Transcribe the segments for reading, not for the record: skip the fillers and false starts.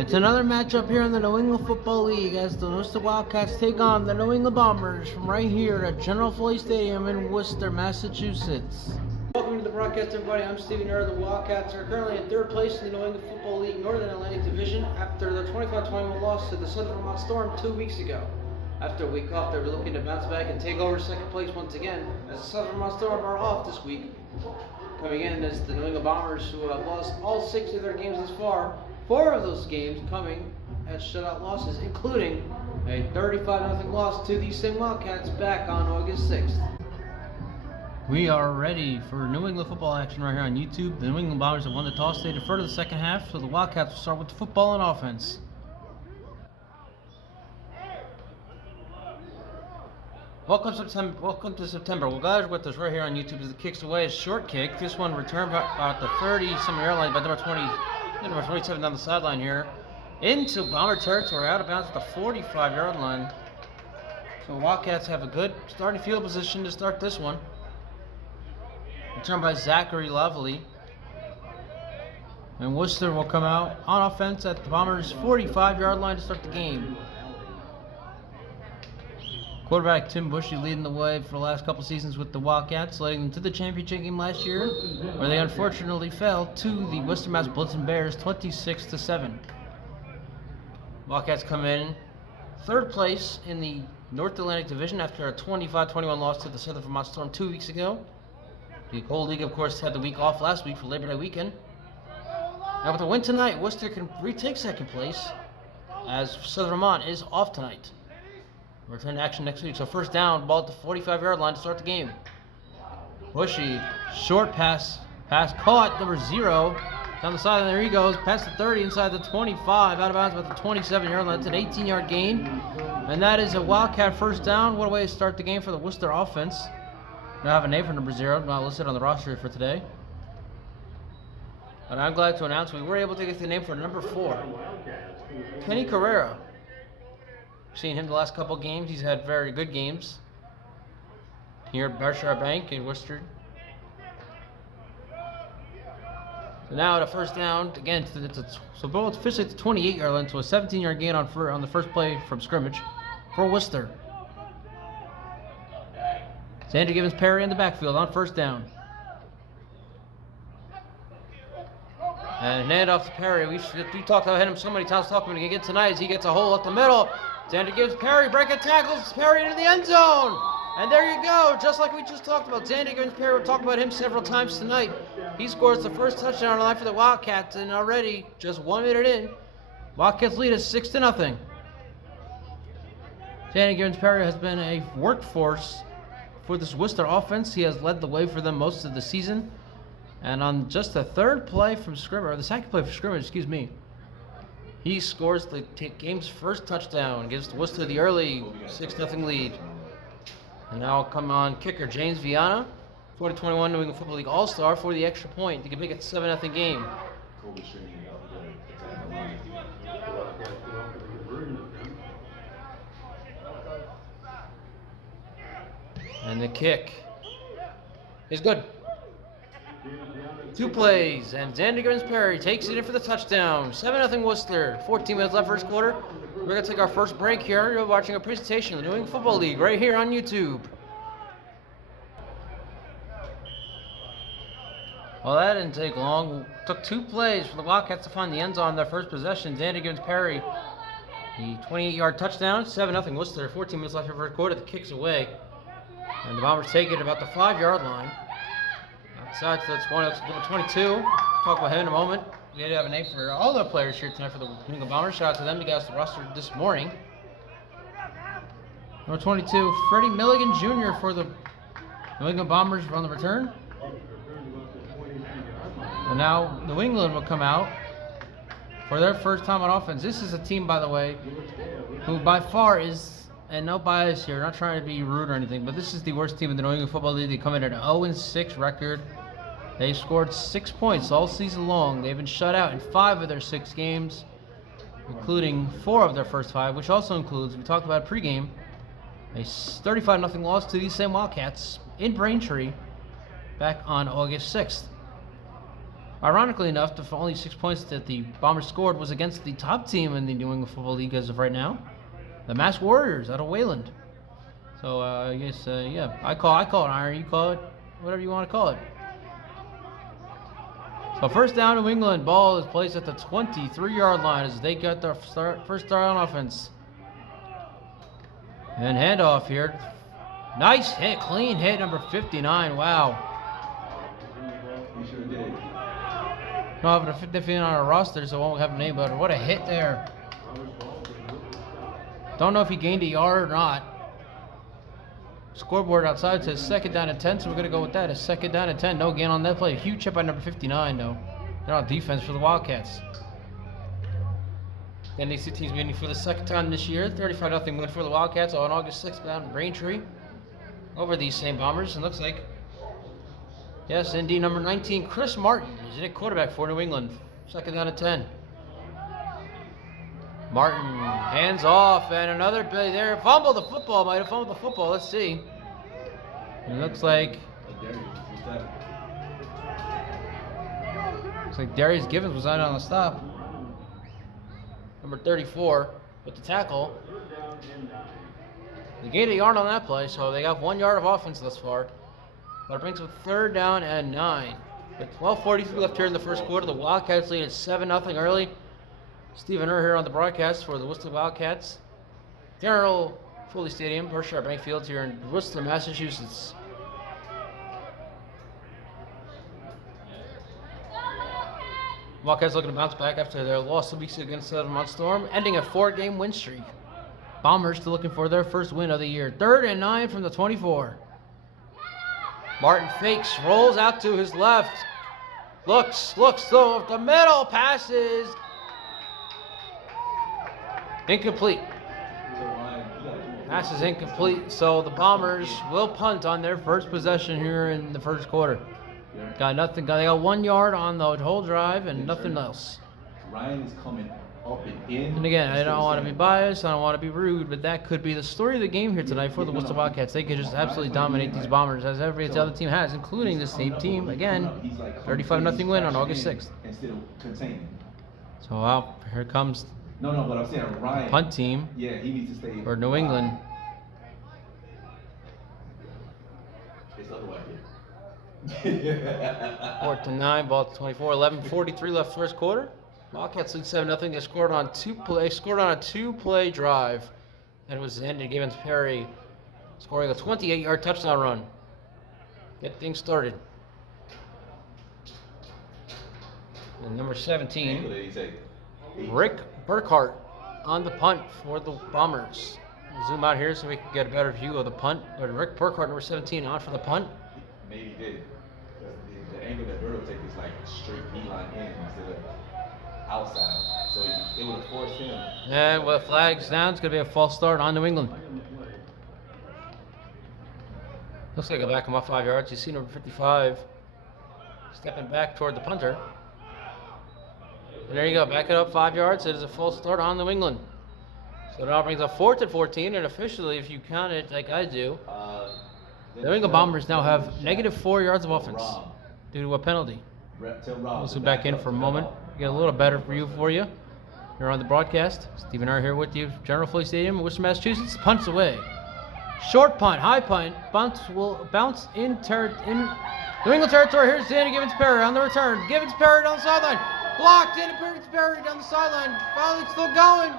It's another matchup here in the New England Football League as the Worcester Wildcats take on the New England Bombers from right here at General Foley Stadium in Worcester, Massachusetts. Welcome to the broadcast, everybody. I'm Stephen Earl. The Wildcats are currently in third place in the New England Football League Northern Atlantic Division after the 25-21 loss to the Southern Vermont Storm 2 weeks ago. After a week off, they were looking to bounce back and take over second place once again, as the Southern Vermont Storm are off this week. Coming in as the New England Bombers, who have lost all 6 of their games thus far. 4 of those games coming as shutout losses, including a 35-0 loss to the same Wildcats back on August 6th. We are ready for New England football action right here on YouTube. The New England Bombers have won the toss. They defer to the second half, so the Wildcats will start with the football and offense. Welcome to September. Well, glad you're with us right here on YouTube as the kicks away. A short kick. This one returned about the 30-some yard line by number 27 down the sideline here. Into Bomber territory, out of bounds at the 45-yard line. So Wildcats have a good starting field position to start this one. Returned by Zachary Lovely. And Worcester will come out on offense at the Bombers' 45-yard line to start the game. Quarterback Tim Bushy leading the way for the last couple seasons with the Wildcats, leading them to the championship game last year, where they unfortunately fell to the Worcester Mass Blitzen Bears 26-7. Wildcats come in third place in the North Atlantic Division after a 25-21 loss to the Southern Vermont Storm 2 weeks ago. The whole league, of course, had the week off last week for Labor Day weekend. Now with a win tonight, Worcester can retake second place, as Southern Vermont is off tonight. Return to action next week. So first down, ball at the 45-yard line to start the game. Bushy, short pass caught, number 0. Down the sideline, there he goes, past the 30, inside the 25, out of bounds about the 27-yard line. That's an 18-yard gain. And that is a Wildcat first down. What a way to start the game for the Worcester offense. Now have a name for number 0, not listed on the roster for today. But I'm glad to announce we were able to get the name for number 4. Kenny Carrera. Seen him the last couple games. He's had very good games here at Berkshire Bank in Worcester. So now at a first down, again, so ball it's officially at the 28-yard line, so a 17-yard gain on the first play from scrimmage for Worcester. Xander Gibbons Perry in the backfield on first down. And hand off to Perry. We talked about him so many times, talking about him again tonight as he gets a hole up the middle. Xander gives Perry, breaking tackles, Perry into the end zone. And there you go, just like we just talked about. Xander gives Perry, we'll talk about him several times tonight. He scores the first touchdown on the line for the Wildcats, and already, just 1 minute in, Wildcats lead is 6-0. Xander Gibbons Perry has been a workhorse for this Worcester offense. He has led the way for them most of the season. And on just the third play from scrimmage, or the second play from scrimmage, he scores the game's first touchdown, gives Worcester the early 6-0 lead. And now come on kicker James Viana, 40-21 New England Football League All-Star for the extra point. They can make it a 7-0 game. And the kick is good. 2 plays, and Xander Gibbons Perry takes it in for the touchdown. 7-0 Worcester. 14 minutes left first quarter. We're going to take our first break here. You're watching a presentation of the New England Football League right here on YouTube. Well, that didn't take long. It took 2 plays for the Wildcats to find the end zone on their first possession. Xander Gibbons Perry, the 28-yard touchdown. 7-0 Worcester. 14 minutes left in the first quarter. The kick's away. And the Bombers take it about the 5-yard line. Outside, so that's number 22. Talk about him in a moment. We had to have a name for all the players here tonight for the New England Bombers. Shout out to them. You guys the roster this morning. Number 22, Freddie Milligan Jr. for the New England Bombers on the return. And now New England will come out for their first time on offense. This is a team, by the way, who by far is, and no bias here, not trying to be rude or anything, but this is the worst team in the New England Football League. They come in at an 0-6 record. They've scored 6 points all season long. They've been shut out in 5 of their 6 games, including 4 of their first 5, which also includes, we talked about pregame, a 35-0 loss to these same Wildcats in Braintree back on August 6th. Ironically enough, the only 6 points that the Bombers scored was against the top team in the New England Football League as of right now, the Mass Warriors out of Wayland. So I guess yeah, I call it iron. You call it whatever you want to call it. So first down, New England. Ball is placed at the 23-yard line as they got their first start on offense. And handoff here. Nice hit, clean hit, number 59. Wow. He sure did. Don't have a 59 on our roster, so I won't have a name, but what a hit there. Don't know if he gained a yard or not. Scoreboard outside says second down and 10, so we're going to go with that. It's second down and 10. No gain on that play. Huge hit by number 59, though. They're on defense for the Wildcats. The NEC team's meeting for the second time this year. 35-0 win for the Wildcats on August 6th down in Braintree over these same Bombers. And looks like, yes, indeed, number 19, Chris Martin is in at quarterback for New England. Second down and 10. Martin, hands off, and another play there. Fumbled the football, might have fumbled the football. Let's see. It looks like Darius Gibbons was on the stop. Number 34 with the tackle. They gained a yard on that play, so they got 1 yard of offense thus far. But it brings them third down and 9. With 12:43 left here in the first quarter, the Wildcats lead at 7-0 early. Stephen Err here on the broadcast for the Worcester Wildcats. General Foley Stadium, Worcester Bank Fields here in Worcester, Massachusetts. Wildcats looking to bounce back after their loss 2 weeks against Mount Storm, ending a 4-game win streak. Bombers still looking for their first win of the year. Third and 9 from the 24. Martin fakes, rolls out to his left. Looks, so the middle passes. Incomplete. Pass is incomplete, so the Bombers will punt on their first possession here in the first quarter. Got nothing. They got 1 yard on the whole drive and nothing else. Ryan is coming up and in. And again, I don't want to be biased. I don't want to be rude, but that could be the story of the game here tonight for the Worcester Wildcats. They could just absolutely dominate these Bombers, as every other team has, including the same team. Again, 35-0 win on August 6th. Instead of containing. So here comes No, but I'm saying Ryan. punt team. Yeah, he needs to stay. For New England. It's otherwise. 4th and 9, ball to 24, 11:43 left first quarter. Wildcats lead 7-0. They scored on a two-play drive, and it was ended. Gibbons Perry scoring a 28-yard touchdown run. Get things started. And number 17, Rick Burkhart on the punt for the Bombers. Zoom out here so we can get a better view of the punt. But Rick Burkhart, number 17, on for the punt. Maybe he did. The angle that Bird will take is like straight beeline in instead of outside. So it would have forced him. And with flags down, it's going to be a false start on New England. Looks like a back him up 5 yards. You see number 55 stepping back toward the punter. And there you go, back it up 5 yards. It is a false start on New England. So now brings up 4th and 14, and officially, if you count it like I do, the New England Bombers now have -4 yards of offense due to a penalty. We'll zoom back in for a moment. Get a little better view for you. You're on the broadcast. Stephen R. here with you. General Foley Stadium, Worcester, Massachusetts. Punts away. Short punt, high punt. Bounce will bounce in New England territory. Here's Danny Gibbons Perry on the return. Gibbons Perry down the sideline. Blocked. Danny Gibbons Perry down the sideline. Finally still going.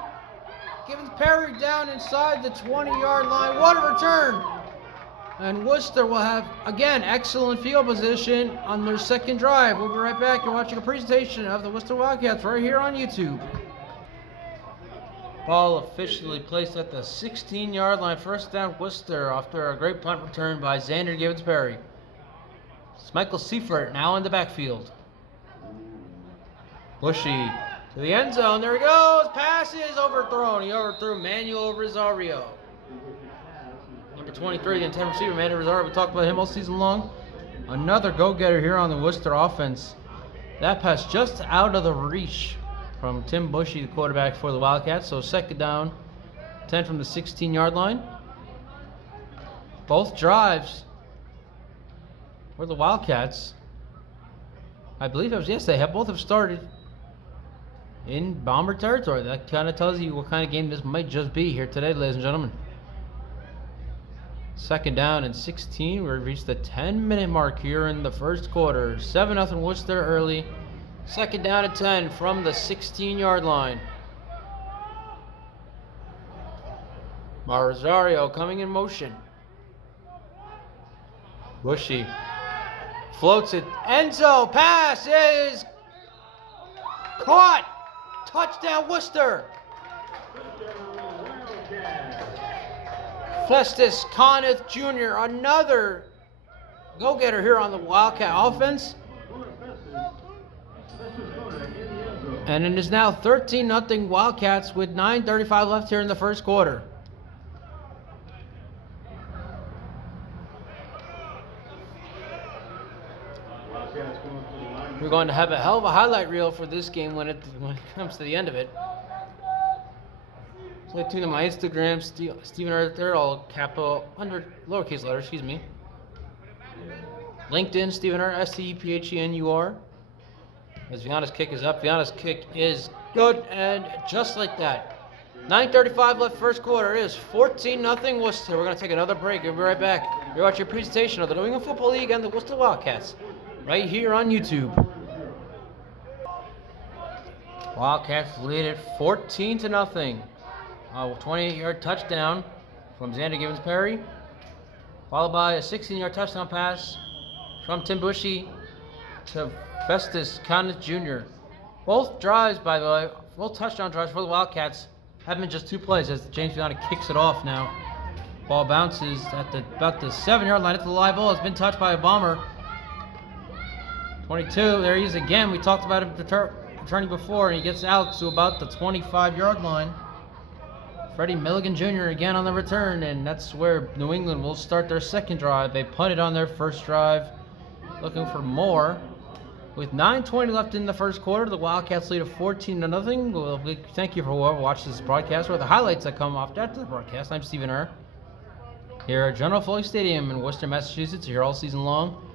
Gibbons Perry down inside the 20-yard line. What a return. And Worcester will have, again, excellent field position on their second drive. We'll be right back. You're watching a presentation of the Worcester Wildcats right here on YouTube. Ball officially placed at the 16-yard line. First down, Worcester, after a great punt return by Xander Gibbons Perry. It's Michael Seifert now in the backfield. Bushy to the end zone. There he goes. Pass is overthrown. He overthrew Manuel Rosario. Number 23, the intent receiver, Manuel Rosario. We talked about him all season long. Another go-getter here on the Worcester offense. That pass just out of the reach from Tim Bushy, the quarterback for the Wildcats. So second down, 10 from the 16-yard line. Both drives for the Wildcats I believe it was yesterday. Both have started in Bomber territory. That kind of tells you what kind of game this might just be here today, ladies and gentlemen. Second down and 16. We've reached the 10-minute mark here in the first quarter. 7-0 Worcester early. Second down and 10 from the 16-yard line. Rosario coming in motion. Bushy floats it. Enzo pass is caught. Touchdown Worcester. Festus Conniff Jr., another go-getter here on the Wildcat offense. And it is now 13-0 Wildcats with 9:35 left here in the first quarter. We're going to have a hell of a highlight reel for this game when it comes to the end of it. So tune in my Instagram, Stephen Earth, they're all capital, under lowercase letters, excuse me. LinkedIn, Stephen Earth, STEPHENUR. As Viana's kick is up, Viana's kick is good, and just like that. 9:35 left first quarter. It is 14-0 Worcester. We're going to take another break. We'll be right back. You're watching your presentation of the New England Football League and the Worcester Wildcats right here on YouTube. Wildcats lead it 14-0. A 28-yard touchdown from Xander Gibbons-Perry, followed by a 16-yard touchdown pass from Tim Bushy to Festus Conniff Jr. Both drives, by the way, both touchdown drives for the Wildcats have been just 2 plays as James Viana kicks it off now. Ball bounces at about the 7-yard line. It's the live ball. It's been touched by a Bomber. 22, there he is again. We talked about him returning before, and he gets out to about the 25-yard line. Freddie Milligan Jr. again on the return, and that's where New England will start their second drive. They punted on their first drive, looking for more. With 9:20 left in the first quarter, the Wildcats lead 14-0. Well, thank you for whoever watched this broadcast, or the highlights that come off after the broadcast. I'm Stephen Earth, here at General Foley Stadium in Worcester, Massachusetts, here all season long.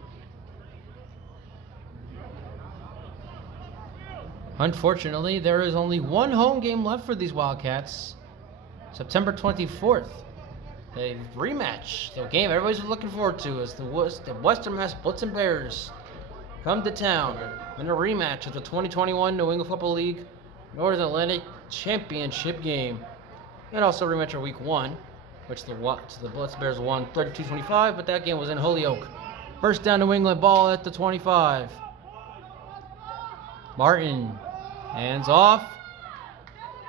Unfortunately, there is only one home game left for these Wildcats. September 24th, a rematch. The game everybody's looking forward to is the Western Mass Blitzen Bears come to town in a rematch of the 2021 New England Football League Northern Atlantic Championship game. And also a rematch of Week 1, which the Blitzen Bears won 32-25, but that game was in Holyoke. First down New England, ball at the 25. Martin, hands off.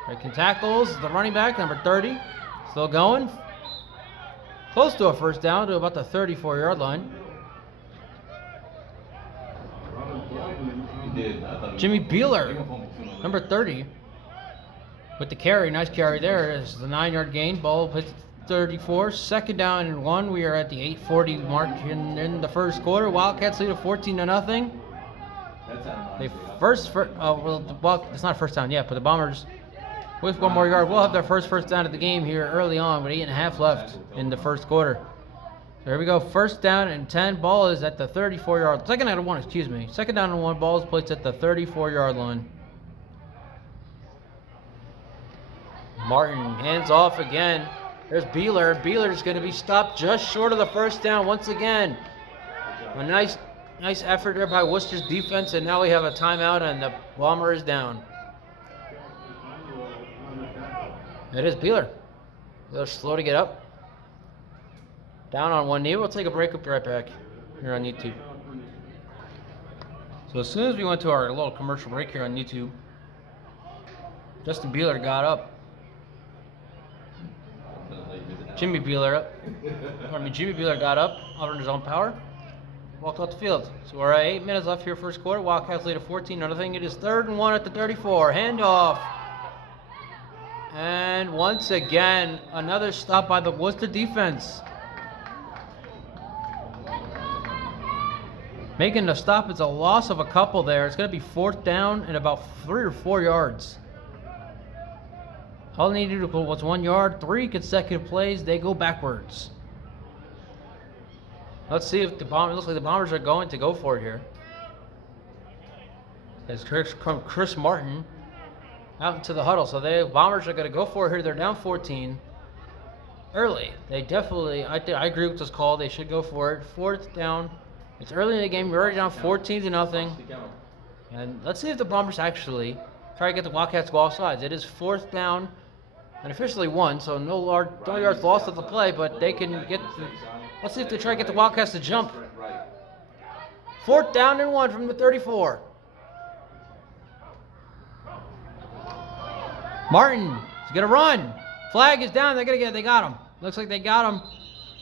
Breaking tackles, the running back, number 30. Still going. Close to a first down to about the 34-yard line. Jimmy Beeler, number 30, with the carry. Nice carry there. It's the 9-yard gain. Ball hits 34. Second down and 1. We are at the 8:40 mark in the first quarter. Wildcats lead 14-0. They well, it's not first down yet, but the Bombers, with 1 more yard, will have their first down of the game here early on with 8.5 left in the first quarter. So here we go. First down and 10. Ball is at the 34-yard. Second down and 1, excuse me. Second down and 1. Ball is placed at the 34-yard line. Martin hands off again. There's Beeler. Beeler is going to be stopped just short of the first down once again. A nice effort there by Worcester's defense, and now we have a timeout, and the Bomber is down. It is Beeler. They're slow to get up. Down on one knee. We'll take a break. We'll be right back here on YouTube. So as soon as we went to our little commercial break here on YouTube, Justin Beeler got up. Jimmy Beeler got up on his own power, walked off the field. So we're at 8 minutes left here, first quarter. Wildcats lead 14. Another thing, it is 3rd and 1 at the 34. Handoff. And once again, another stop by the Worcester defense. Making the stop, it's a loss of a couple there. It's going to be 4th down and about 3 or 4 yards. All they need to do was 1 yard, 3 consecutive plays, they go backwards. Let's see if it looks like the Bombers are going to go for it here. As Chris Martin out into the huddle. So the Bombers are going to go for it here. They're down 14 early. They definitely, I agree with this call. They should go for it. Fourth down. It's early in the game. We're already down 14-0. And let's see if the Bombers actually try to get the Wildcats to go off sides. It is fourth down and officially 1, so no yards lost of the play, but they can get let's see if they try to get the Wildcats to jump. Fourth down and 1 from the 34. Martin is going to run. Flag is down. They got him. Looks like they got him.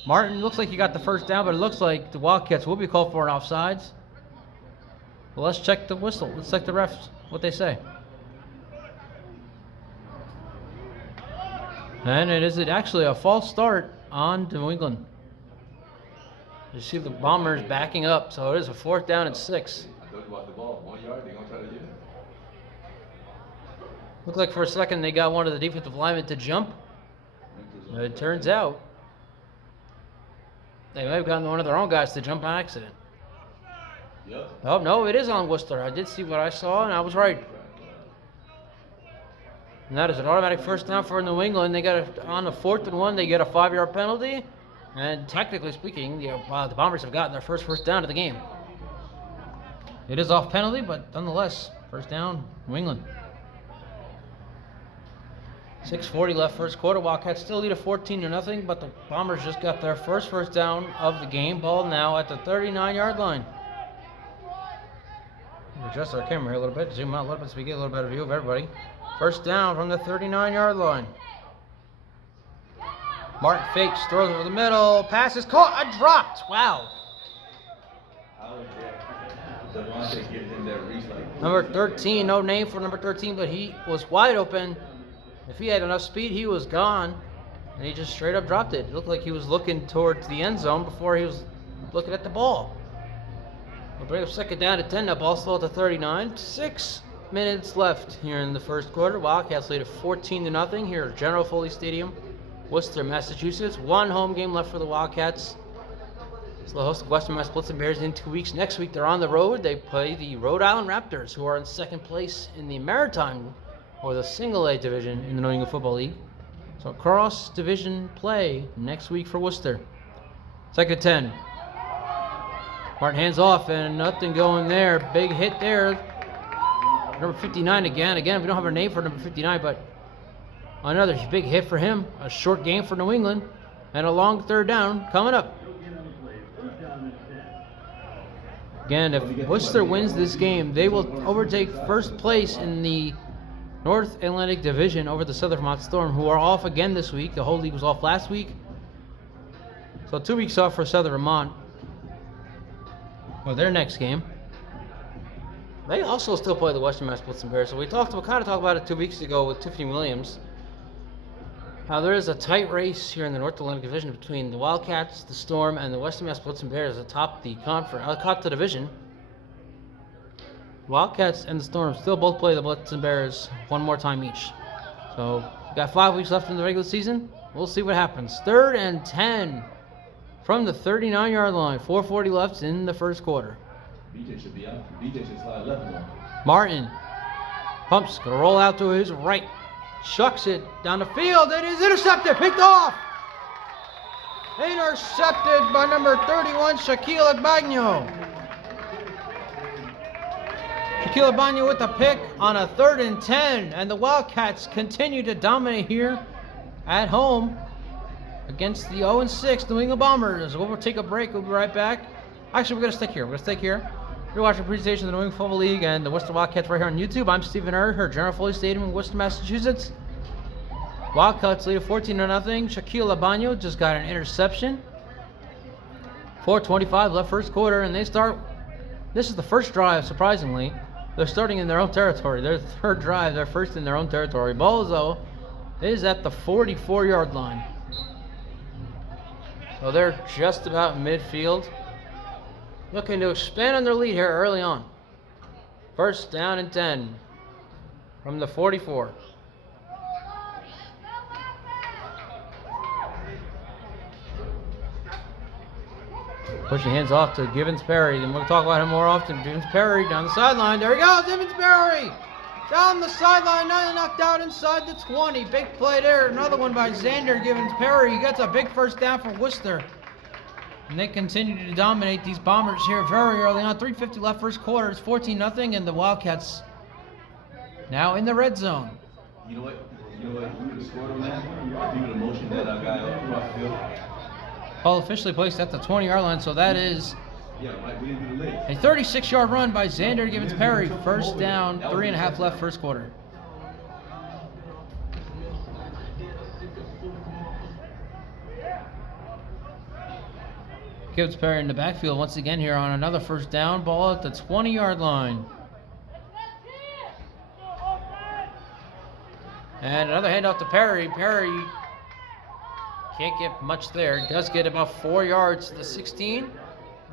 Martin looks like he got the first down, but it looks like the Wildcats will be called for an offsides. Well, let's check the whistle. Let's check the refs, what they say. And it is actually a false start on New England. You see the Bombers backing up, so it is a fourth down and 6. I told you about the ball. 1 yard, they're going to try to get it. Looked like for a second they got one of the defensive linemen to jump. It turns out they may have gotten one of their own guys to jump on accident. Yep. Oh, no, it is on Worcester. I did see what I saw, and I was right. And that is an automatic first down for New England. They got on the 4th and 1. They get a 5-yard penalty. And technically speaking, the Bombers have gotten their first down of the game. It is off penalty, but nonetheless, first down, New England. 6:40 left first quarter. Wildcats still lead at 14-0, but the Bombers just got their first down of the game. Ball now at the 39-yard line. We'll adjust our camera here a little bit, zoom out a little bit so we get a little better view of everybody. First down from the 39-yard line. Martin fakes, throws over the middle, pass is caught, dropped. Wow. Number 13, no name for number 13, but he was wide open. If he had enough speed, he was gone, and he just straight up dropped it. It looked like he was looking towards the end zone before he was looking at the ball. We'll bring up second down to 10. That ball still at the 39. 6 minutes left here in the first quarter. Wildcats lead at 14-0 here at General Foley Stadium, Worcester, Massachusetts. 1 home game left for the Wildcats. So they'll host the Western Mass Blitzen Bears in 2 weeks. Next week they're on the road. They play the Rhode Island Raptors, who are in second place in the Maritime or the Single A division in the New England Football League. So cross division play next week for Worcester. Second 10. Martin hands off and nothing going there. Big hit there. Number 59 again. Again, we don't have a name for number 59, but another big hit for him. A short game for New England and a long third down coming up. Again, if Worcester wins this game, they will overtake first place in the North Atlantic Division over the Southern Vermont Storm, who are off again this week. The whole league was off last week. So 2 weeks off for Southern Vermont for their next game. They also still play the Western Mass Blitzen Bears. So we kind of talked about it 2 weeks ago with Tiffany Williams. How there is a tight race here in the North Atlantic Division between the Wildcats, the Storm, and the Western Mass Blitzen Bears atop the atop the division. Wildcats and the Storm still both play the Blitzen Bears one more time each. So we've got 5 weeks left in the regular season. We'll see what happens. 3rd and 10 from the 39-yard line. 4:40 left in the first quarter. BJ should be out. BJ should slide left more. Martin pumps, gonna roll out to his right. Chucks it down the field. It is intercepted, picked off. Intercepted by number 31, Shaquille Agbaño. Shaquille Agbaño with the pick on a 3rd and 10, and the Wildcats continue to dominate here at home against the 0-6 New England Bombers. We'll take a break. We'll be right back. Actually, we're going to stick here. You're watching a presentation of the New England Football League and the Worcester Wildcats right here on YouTube. I'm Stephen Err, here at General Foley Stadium in Worcester, Massachusetts. Wildcats lead 14-0. Shaquille Agbaño just got an interception. 4:25 left first quarter, and they start. This is the first drive, surprisingly. They're starting in their own territory. Their third drive, they're first in their own territory. Ball, though, is at the 44-yard line. So they're just about midfield. Looking to expand on their lead here early on. First down and 10 from the 44. Pushing hands off to Givens Perry. And we'll talk about him more often. Givens Perry down the sideline. There he goes, Givens Perry! Down the sideline, now knocked out inside the 20. Big play there. Another one by Xander Givens Perry. He gets a big first down for Worcester. And they continue to dominate these Bombers here very early on. 3:50 left first quarter. It's 14-0, and the Wildcats now in the red zone. You know what? You would have scored on that if you would have motioned that guy across the field. Ball officially placed at the 20-yard line, so that is a 36-yard run by Xander Givens Perry. First down, 3.5 left first quarter. Givens Perry in the backfield once again here on another first down. Ball at the 20-yard line. And another handoff to Perry. Perry can't get much there. Does get about 4 yards to the 16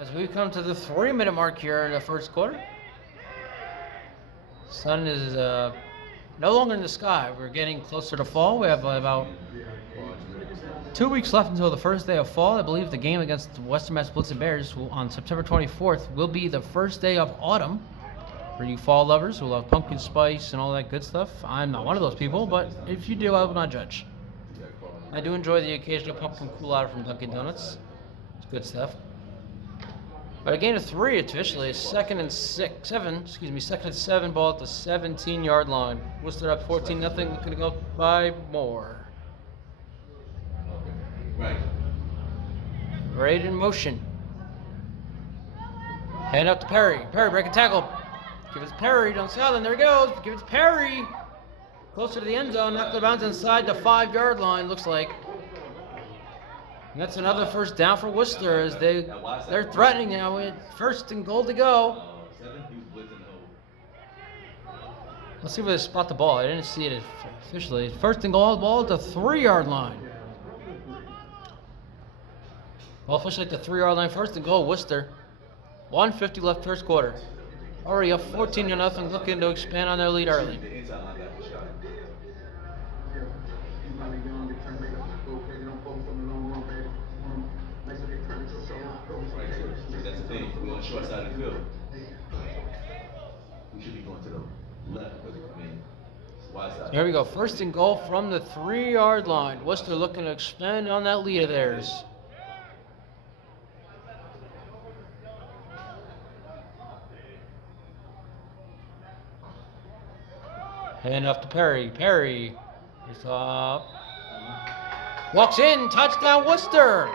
as we come to the 3-minute mark here in the first quarter. Sun is no longer in the sky. We're getting closer to fall. We have about 2 weeks left until the first day of fall. I believe the game against the Western Mass Blitzen Bears on September 24th will be the first day of autumn. For you fall lovers who love pumpkin spice and all that good stuff. I'm not one of those people, but if you do, I will not judge. I do enjoy the occasional pumpkin cool-out from Dunkin' Donuts. It's good stuff. But a gain of 3 officially is second and 7, ball at the 17-yard line. Worcester up 14-0, looking to go by more. Right in motion. Hand up to Perry. Perry breaking tackle. Give it to Perry down the sideline. There he goes. Give it to Perry. Closer to the end zone. Knocked it bounce inside the 5-yard line, looks like. And that's another first down for Worcester as they're threatening now with first and goal to go. Let's see where they spot the ball. I didn't see it officially. First and goal, ball at the 3-yard line. Ball officially at the 3-yard line. First and goal, Worcester. 1:50 left first quarter. Already up 14-0, looking to expand on their lead early. That's the thing. We're on the short side of the field. We should be going to the left, wide side. Here we go. First and goal from the 3-yard line. Worcester looking to expand on that lead of theirs. Hand off to Perry. Perry is up. Walks in. Touchdown, Worcester.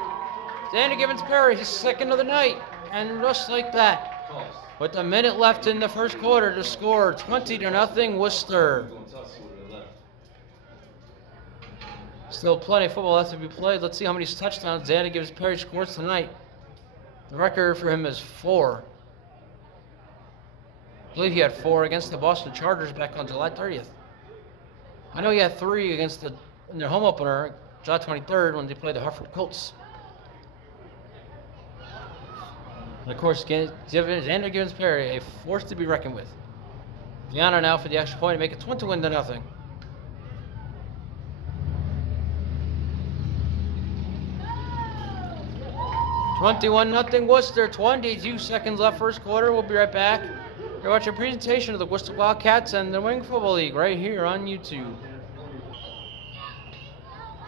Xander Givens Perry, his second of the night. And just like that, with a minute left in the first quarter to score 20-0 Worcester. Still plenty of football left to be played. Let's see how many touchdowns Xander Givens Perry scores tonight. The record for him is 4. I believe he had 4 against the Boston Chargers back on July 30th. I know he had 3 in their home opener, July 23rd, when they played the Hartford Colts. And of course, Xander Givens Perry, a force to be reckoned with. The honor now for the extra point to make it 21-0. $21-0 Worcester. 22 seconds left first quarter. We'll be right back. You're watching a presentation of the Worcester Wildcats and the Wing Football League right here on YouTube.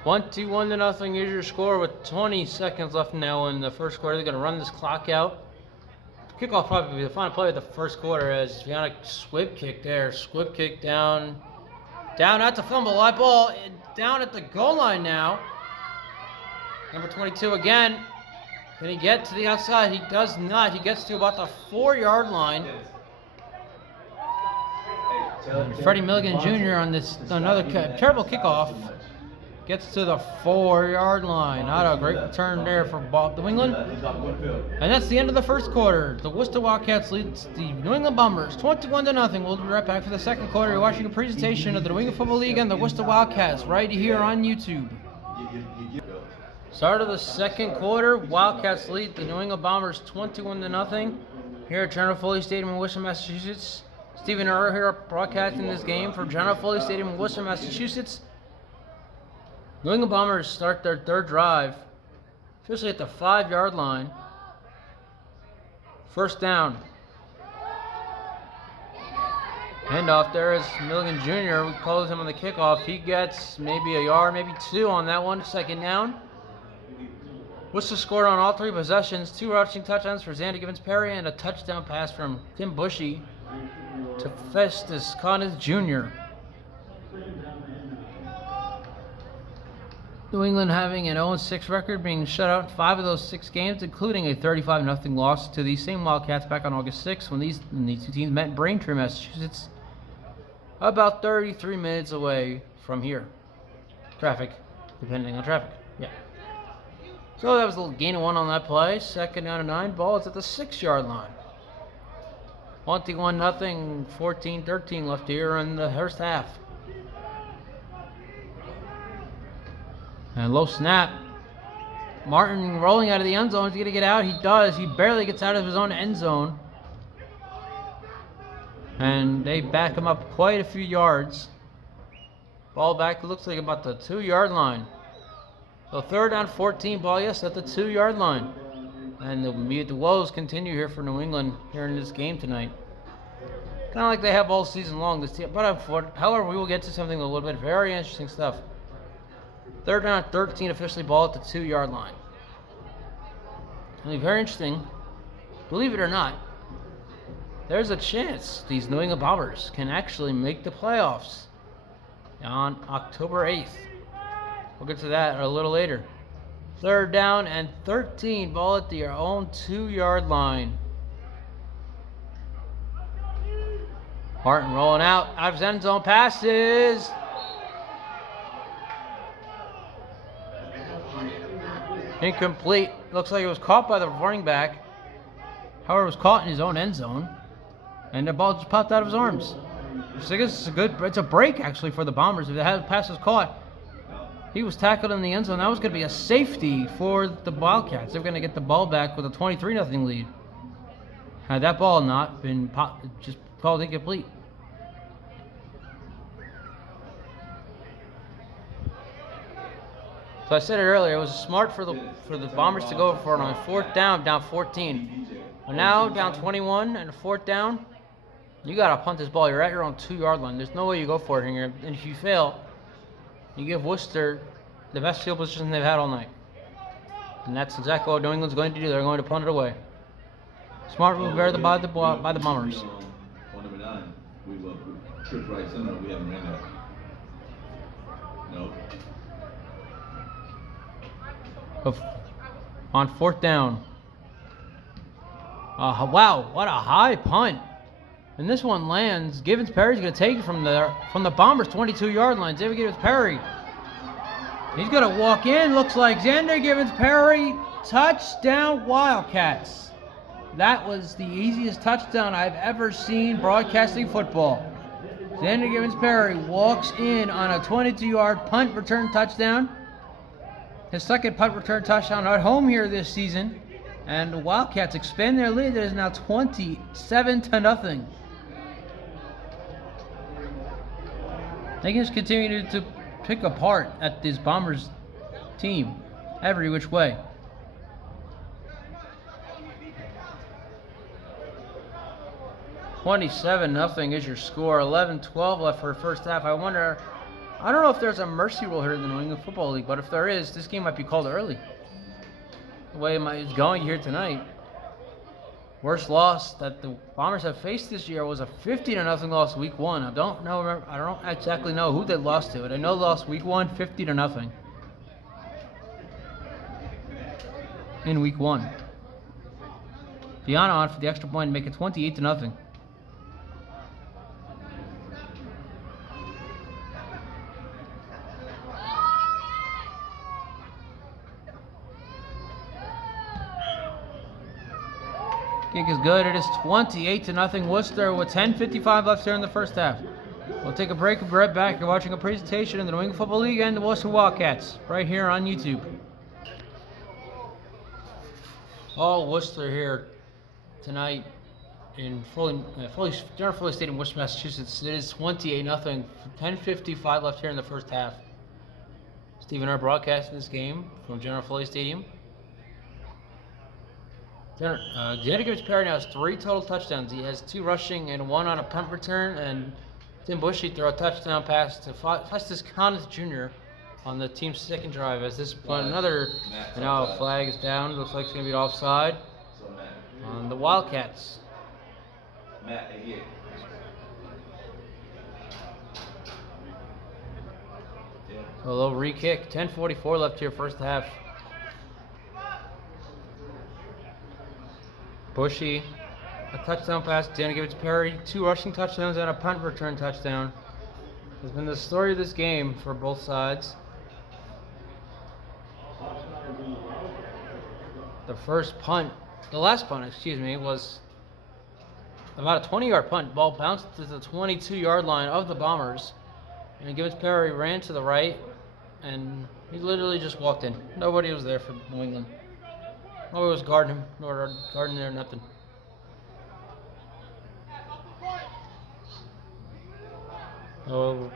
21-0 is your score with 20 seconds left now in the first quarter. They're going to run this clock out. Kickoff probably be the final play of the first quarter as Fiona squib kick there. Squib kick down at the fumble. Live ball down at the goal line now. Number 22 again. Can he get to the outside? He does not. He gets to about the 4-yard line. And Freddie Milligan Jr. on this another terrible kickoff gets to the 4-yard line. Not a great return there for Bob New England. And that's the end of the first quarter. The Worcester Wildcats leads the New England Bombers 21-0. We'll be right back for the second quarter. You're watching a presentation of the New England Football League and the Worcester Wildcats right here on YouTube. Start of the second quarter. Wildcats lead the New England Bombers 21-0 here at General Foley Stadium in Worcester, Massachusetts. Stephen Earl here broadcasting this game from General Foley Stadium in Worcester, Massachusetts. New England Bombers start their third drive, officially at the 5-yard line. First down. Handoff there is Milligan Jr. We close him on the kickoff. He gets maybe a yard, maybe two on that one. Second down. Worcester scored on all three possessions. 2 rushing touchdowns for Xander Givens-Perry and a touchdown pass from Tim Bushy to Festus Connors Jr. New England having an 0-6 record, being shut out in 5 of those 6 games, including a 35-0 loss to these same Wildcats back on August 6th when these two teams met in Braintree, Massachusetts, about 33 minutes away from here. Traffic, depending on traffic. Yeah. So that was a little gain of 1 on that play. Second down and 9. Ball is at the 6-yard line. 21-0, 14-13 left here in the first half. And low snap. Martin rolling out of the end zone. He's going to get out. He does. He barely gets out of his own end zone. And they back him up quite a few yards. Ball back, looks like about the 2-yard line. So third down, 14, ball, yes, at the 2-yard line. And the woes continue here for New England here in this game tonight. Kind of like they have all season long. However, we will get to something a little bit very interesting stuff. Third down, 13, officially ball at the 2-yard line. It'll be very interesting. Believe it or not, there's a chance these New England Bombers can actually make the playoffs on October 8th. We'll get to that a little later. Third down and 13, ball at their own 2-yard line. Martin rolling out of his end zone, passes. Incomplete. Looks like it was caught by the running back. However, it was caught in his own end zone, and the ball just popped out of his arms. So I guess it's a break actually for the Bombers. If the pass was caught, he was tackled in the end zone. That was going to be a safety for the Wildcats. They're going to get the ball back with a 23-0 lead. Had that ball not been just called incomplete. So I said it earlier, it was smart for the Bombers to go for it on 4th down 14. But now down 21 and 4th down, you got to punt this ball. You're at your own 2-yard line. There's no way you go for it here. And if you fail, you give Worcester the best field position they've had all night. And that's exactly what New England's going to do. They're going to punt it away. Smart move there by the Bombers. On number 9, we tripped right center. We haven't ran that. No. On 4th down. Wow, what a high punt. And this one lands. Givens-Perry's going to take it from the Bombers' 22-yard line. David Givens-Perry. He's going to walk in. Looks like Xander Givens-Perry. Touchdown, Wildcats. That was the easiest touchdown I've ever seen broadcasting football. Xander Givens-Perry walks in on a 22-yard punt return touchdown. His second punt return touchdown at home here this season. And the Wildcats expand their lead. It is now 27-0. They can just continue to pick apart at this Bombers team every which way. $27-0 is your score. 11-12 left for the first half. I don't know if there's a mercy rule here in the New England Football League, but if there is, this game might be called early. The way it's going here tonight. Worst loss that the Bombers have faced this year was a 50-0 loss week 1. I don't exactly know who they lost to. But I know they lost week 1 50-0. In week 1. Deanna on for the extra point and make it 28-0. Kick is good. It is 28-0 Worcester with 10:55 left here in the first half. We'll take a break and be right back. You're watching a presentation in the New England Football League and the Worcester Wildcats right here on YouTube. All Worcester here tonight in General Foley Stadium, Worcester, Massachusetts. It is 28-0. 10:55 left here in the first half. Stephen R. broadcasting this game from General Foley Stadium. Janikowicz Perry now has 3 total touchdowns. He has 2 rushing and 1 on a punt return. And Tim Bushy threw a touchdown pass to Festus Collins Jr. on the team's second drive. As this point, another flag is down. Looks like it's going to be offside on the Wildcats. So a little re-kick. 10:44 left here, first half. Bushy, a touchdown pass. Janikowicz Perry, 2 rushing touchdowns and a punt return touchdown. Has been the story of this game for both sides. The last punt, was about a 20-yard punt. Ball bounced to the 22-yard line of the Bombers. And Gibbons Perry ran to the right, and he literally just walked in. Nobody was there for New England. Nobody was guarding him, nor guarding there, nothing. So,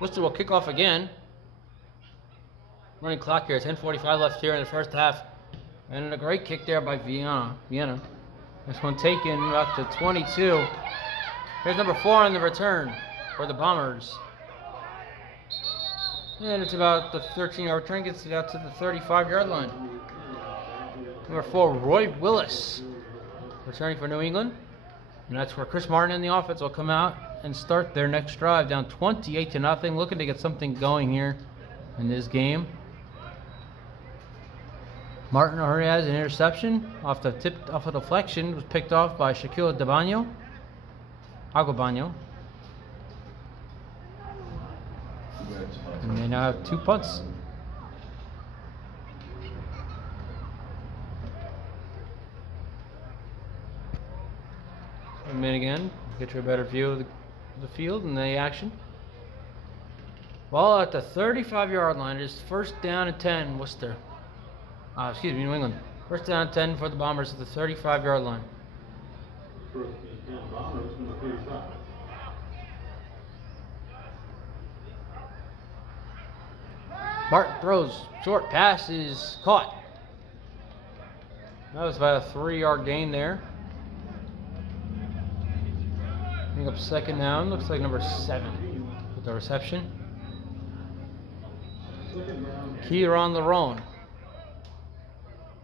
Worcester will kick off again. Running clock here, 10:45 left here in the first half. And a great kick there by Vienna. This one taken up to 22. Here's number 4 on the return for the Bombers. And it's about the 13-yard return, gets it out to the 35-yard line. Number 4, Roy Willis, returning for New England. And that's where Chris Martin and the offense will come out and start their next drive, down 28-0, looking to get something going here in this game. Martin already has an interception off a deflection, was picked off by Shaquille Agubanyo. And they now have 2 punts. Zoom in again, get you a better view of the field and the action. Ball at the 35-yard line. It is first down and 10, Worcester. New England. First down and 10 for the Bombers at the 35-yard line. First and 10, Bombers from the 35. Martin throws, short pass is caught. That was about a 3-yard gain there. Bring up second down, looks like number 7 with the reception. Kieran Larone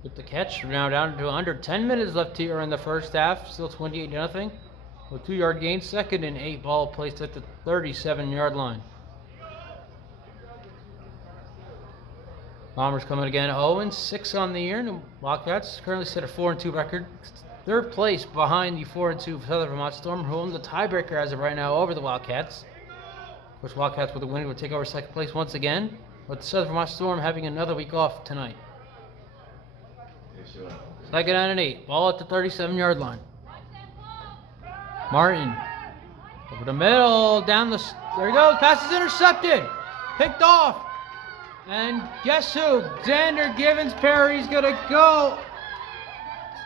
with the catch. We're now down to under 10 minutes left here in the first half. Still 28-0. With 2-yard gain, 2nd and 8, ball placed at the 37-yard line. Bombers coming again, 0-6 on the year. And Wildcats currently set a 4-2 record. 3rd place behind the 4-2 Southern Vermont Storm, who own the tiebreaker as of right now over the Wildcats. Of course, Wildcats with a win would take over 2nd place once again, with the Southern Vermont Storm having another week off tonight. 2nd down and 8, ball at the 37-yard line. Martin over the middle, there he goes, pass is intercepted, picked off. And guess who? Xander Gibbons Perry's gonna go.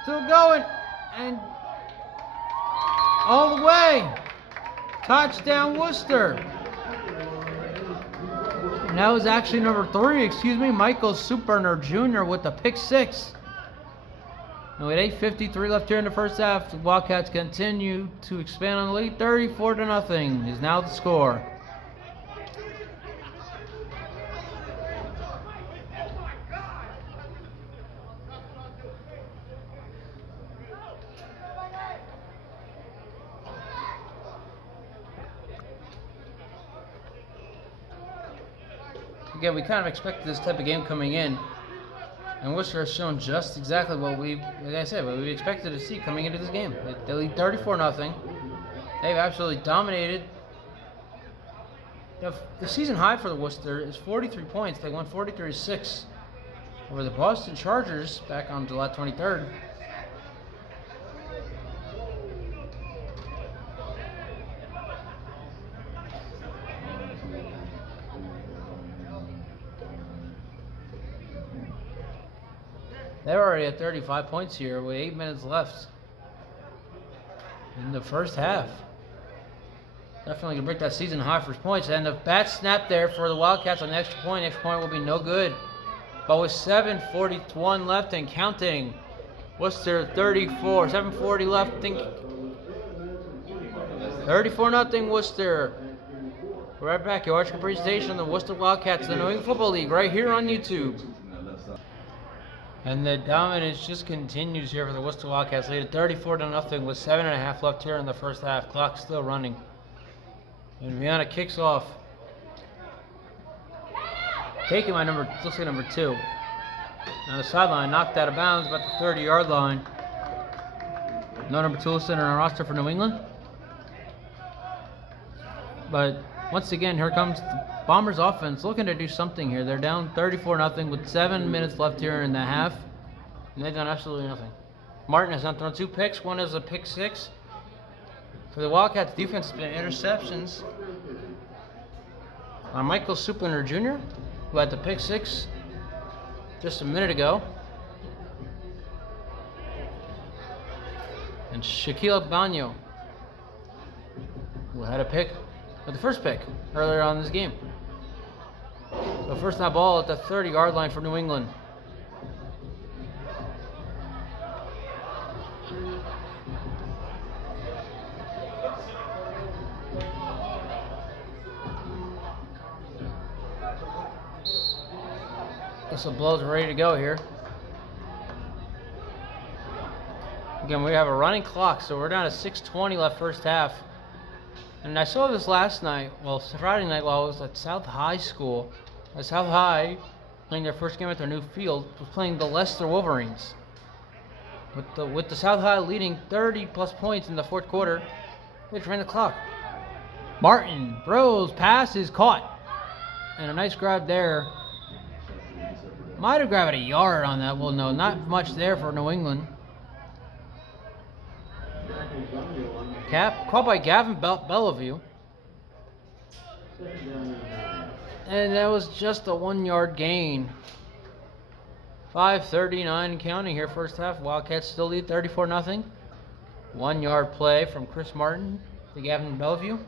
Still going. And all the way. Touchdown Worcester. And that was actually number 3, Michael Superner Jr. with the pick 6. And with 8:53 left here in the first half, the Wildcats continue to expand on the lead. 34-0 is now the score. Again, we kind of expected this type of game coming in, and Worcester has shown just exactly what we expected to see coming into this game. They lead 34-0. They've absolutely dominated. The season high for the Worcester is 43 points. They won 43-6 over the Boston Chargers back on July 23rd. They're already at 35 points here with 8 minutes left in the first half. Definitely can break that season high for points. And the bat snap there for the Wildcats on the extra point. Extra point will be no good. But with 7:41 left and counting, Worcester 34, 7:40 left. Think 34-0 Worcester. We're right back. You're watching a presentation of the Worcester Wildcats, the New England Football League, right here on YouTube. And the dominance just continues here for the Worcester Wildcats, leading 34-0 with 7.5 left here in the first half. Clock still running. And Vienna kicks off. Taking my number, looks like number 2. On the sideline, knocked out of bounds about the 30-yard line. No number 2 listed on our roster for New England. But once again, here comes the Bombers offense looking to do something here. They're down 34-0 with 7 minutes left here in the half. And they've done absolutely nothing. Martin has not thrown 2 picks. One is a pick 6. For the Wildcats, defense has been interceptions on Michael Supliner Jr., who had the pick 6 just a minute ago. And Shaquille Bagno, who had a pick, the first pick earlier on this game. So first down ball at the 30-yard line for New England. Whistle blows, ready to go here. Again, we have a running clock, so we're down to 6:20 left first half. And I saw this last night, well, Friday night while I was at South High School. South High, playing their first game at their new field, was playing the Leicester Wolverines. With the South High leading 30-plus points in the fourth quarter, they ran the clock. Martin, Bros, pass is caught. And a nice grab there. Might have grabbed a yard on that. Well, no, not much there for New England. Caught by Gavin Bellevue. And that was just a 1-yard gain. 5:39 counting here first half. Wildcats still lead 34-0. 1-yard play from Chris Martin to Gavin Bellevue.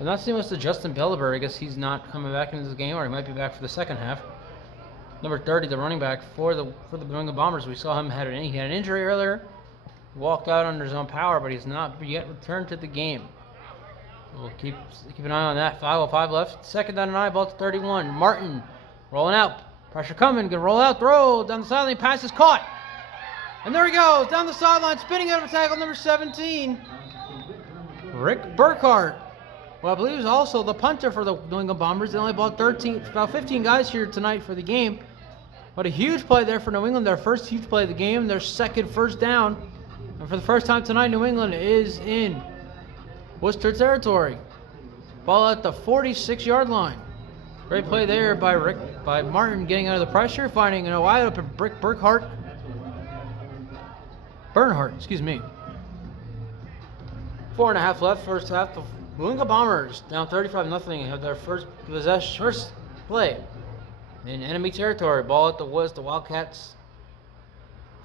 I'm not seeing much to Justin Belliber. I guess he's not coming back into this game, or he might be back for the second half. Number 30, the running back for the New England Bombers. We saw him he had an injury earlier. Walked out under his own power, but he's not yet returned to the game. We'll keep an eye on that. 5:05 left. Second down and 9, ball to 31. Martin rolling out. Pressure coming. Gonna roll out. Throw down the sideline. Pass is caught. And there he goes down the sideline, spinning out of a tackle, number 17, Rick Burkhart. Well, I believe he's also the punter for the New England Bombers. They only bought about 15 guys here tonight for the game. But a huge play there for New England. Their first huge play of the game. Their second first down. And for the first time tonight, New England is in Worcester territory. Ball at the 46-yard line. Great play there by Martin, getting out of the pressure, finding a wide open Bernhardt, excuse me. 4.5 left, first half. The New England Bombers down 35-0 have their first play in enemy territory. Ball at the Wildcats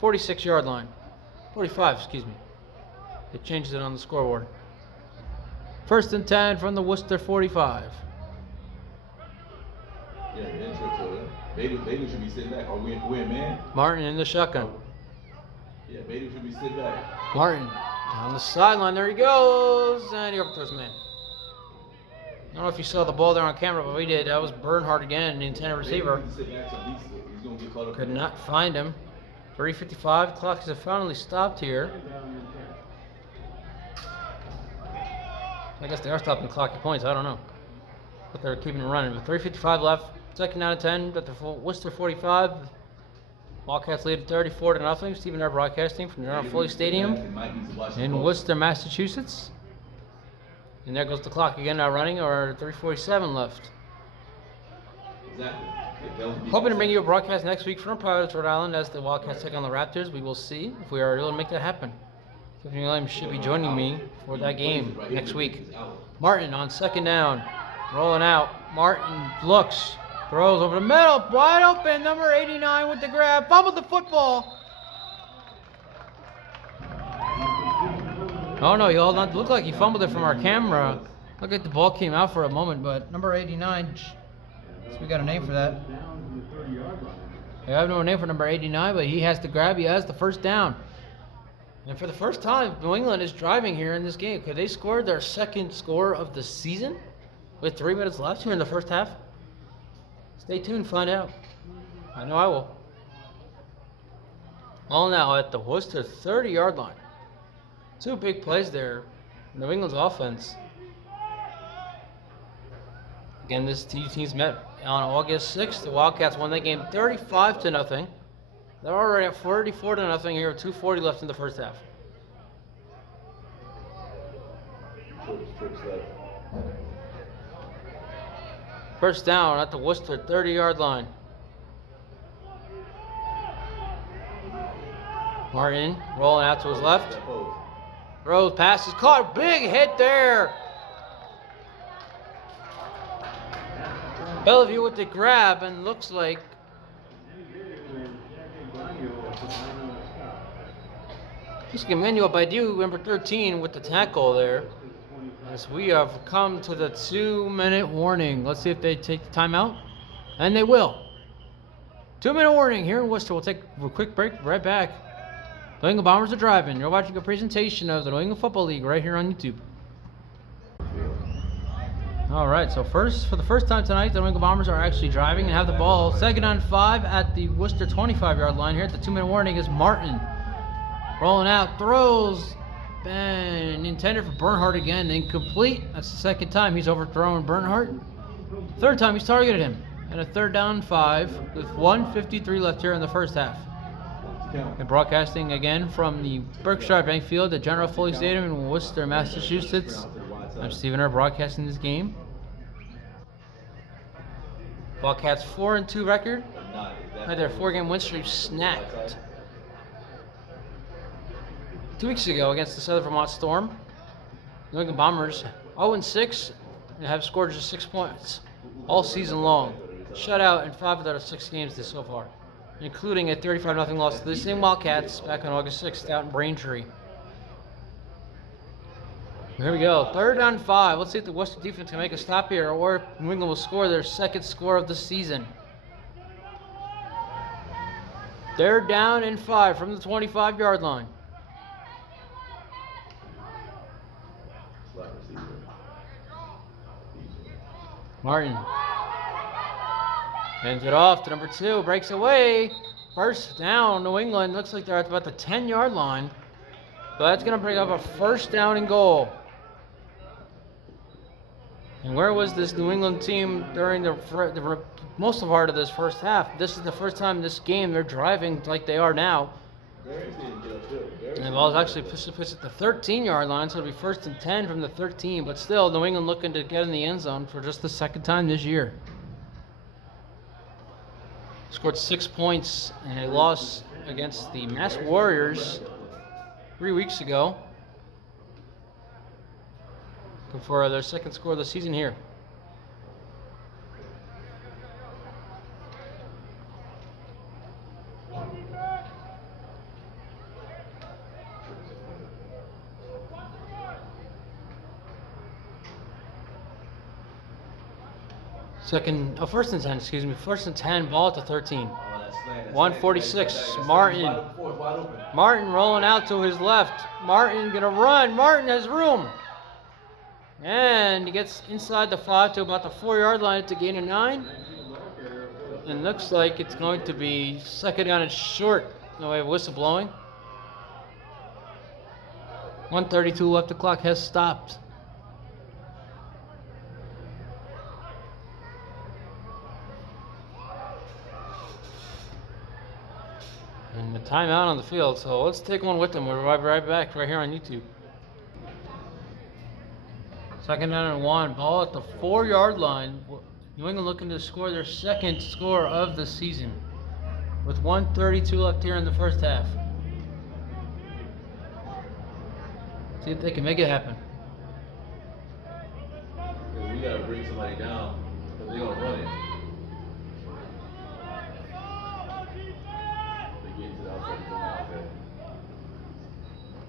46-yard line. 45, excuse me. It changes it on the scoreboard. First and 10 from the Worcester 45. Yeah, the intro to it. Bailey should be sitting back. Are we in man? Martin in the shotgun. Yeah, Bailey should be sitting back. Martin down the sideline. There he goes. And he overthrows man. I don't know if you saw the ball there on camera, but we did. That was Bernhardt again, the intended receiver. Could not find him. 3:55. Clock has finally stopped here. I guess they are stopping clocky points. I don't know. But they're keeping it running. But 3:55 left. Second down and 10 at the Worcester 45. Wildcats lead 34-0. Stephen R. broadcasting from the General Foley Stadium in Worcester, Massachusetts. And there goes the clock again, now running, or 3:47 left. Hoping to bring you a broadcast next week from Providence, Rhode Island, as the Wildcats take on the Raptors. We will see if we are able to make that happen. Tiffany Williams should be joining me for that game next week. Martin on second down, rolling out. Martin looks, throws over the middle, wide open. Number 89 with the grab, fumbled the football. Oh no, he looked like he fumbled it from our camera. Looked like the ball came out for a moment, but number 89, so we got a name for that. Down to the 30-yard line. I have no name for number 89, but he has to grab. He has the first down. And for the first time, New England is driving here in this game because they scored their second score of the season with 3 minutes left here in the first half. Stay tuned, find out. I know I will. All now at the Worcester 30-yard line. 2 big plays there. New England's offense. Again, this two teams met on August 6th. The Wildcats won that game 35-0. They're already at 44-0 here with 2:40 left in the first half. First down at the Worcester 30-yard line. Martin rolling out to his left. Throws, passes, caught, big hit there. Bellevue with the grab, and looks like this is Emmanuel Baidu, number 13, with the tackle there. As we have come to the 2-minute warning. Let's see if they take the timeout. And they will. 2-minute warning here in Worcester. We'll take a quick break, right back. New England Bombers are driving. You're watching a presentation of the New England Football League right here on YouTube. All right, so for the first time tonight, the New England Bombers are actually driving and have the ball. 2nd and 5 at the Worcester 25-yard line. Here at the 2-minute warning is Martin. Rolling out, throws, and intended for Bernhardt again, incomplete. That's the 2nd time he's overthrown Bernhardt. 3rd time he's targeted him. And a 3rd down 5 with 1:53 left here in the first half. And broadcasting again from the Berkshire Bank Field at General Foley Stadium in Worcester, Massachusetts. I'm Stephen Erb broadcasting this game. Wildcats 4-2 record. Had their 4-game win streak snapped 2 weeks ago against the Southern Vermont Storm. New England Bombers 0-6 and have scored just 6 points all season long. Shutout in 5 out of 6 games this so far, including a 35-0 loss to the same Wildcats back on August 6th out in Braintree. Here we go, 3rd and 5. Let's see if the Worcester defense can make a stop here, or if New England will score their 2nd score of the season. They're down in 5 from the 25-yard line. Martin hands it off to number 2, breaks away. First down, New England. Looks like they're at about the 10-yard line. So that's going to bring up a 1st down and goal. And where was this New England team during the most of part of this first half? This is the first time this game they're driving like they are now. And the ball is actually pitched at the 13-yard line, so it'll be 1st and 10 from the 13. But still, New England looking to get in the end zone for just the 2nd time this year. Scored 6 points in a loss against the Mass Warriors 3 weeks ago. For their 2nd score of the season here. First and 10, excuse me. 1st and 10, ball at the 13. 146, Martin. Martin rolling out to his left. Martin gonna run. Martin has room. And he gets inside the 5 to about the 4-yard line to gain a 9. And looks like it's going to be 2nd down and short. No way of whistle blowing. 1:32 left. The clock has stopped. And the timeout on the field. So let's take one with them. We'll be right back right here on YouTube. 2nd down and 1. Ball at the 4-yard line. New England looking to score their 2nd score of the season with 1:32 left here in the first half. See if they can make it happen. We gotta bring somebody down, because they're gonna run it. They get to the outside.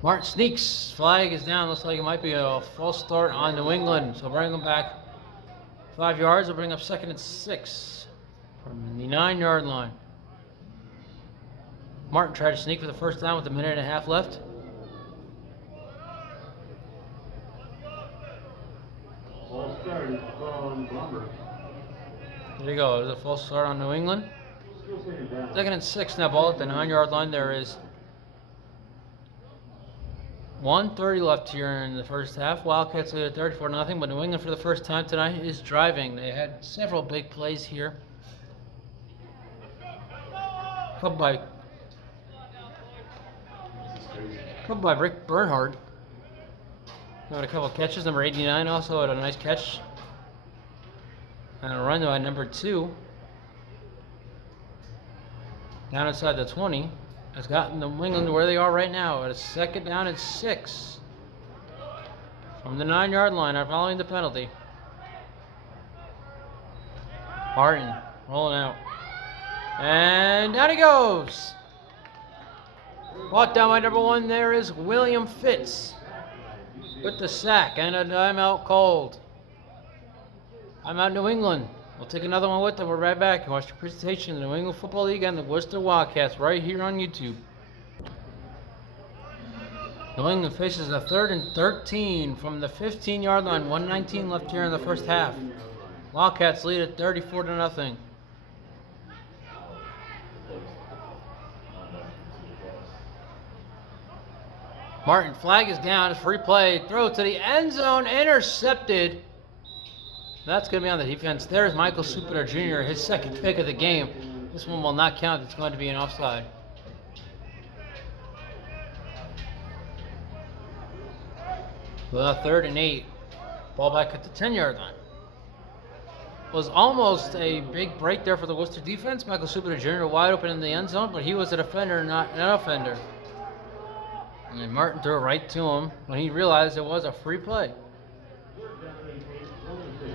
Martin sneaks. Flag is down. Looks like it might be a false start on New England. So bring them back 5 yards. Will bring up 2nd and 6 from the 9-yard line. Martin tried to sneak for the first down with a minute and a half left. All started on Bombers. There you go. There's a false start on New England. Still second down. 2nd and 6 now. Ball at the 9-yard line. There is 1:30 left here in the first half. Wildcats lead at 34-0, but New England for the first time tonight is driving. They had several big plays here. Couple by Rick Bernhard. Got a couple catches. Number 89 also had a nice catch. And a run by number 2. Down inside the 20. Has gotten New England to where they are right now at a 2nd down and 6. From the 9-yard line, are following the penalty. Martin rolling out. And down he goes. Brought down by number 1 there is William Fitz. With the sack and a timeout called. I'm out New England. We'll take another one with them. We're right back and watch the presentation of the New England Football League and the Worcester Wildcats right here on YouTube. New England faces a 3rd and 13 from the 15-yard line. 1:19 left here in the first half. Wildcats lead at 34-0. Martin, flag is down. It's free play. Throw to the end zone. Intercepted. That's going to be on the defense. There's Michael Supiter Jr., his 2nd pick of the game. This one will not count. It's going to be an offside. Well, 3rd and 8. Ball back at the 10-yard line. Was almost a big break there for the Worcester defense. Michael Supiter Jr. wide open in the end zone, but he was a defender, not an offender. And Martin threw it right to him when he realized it was a free play.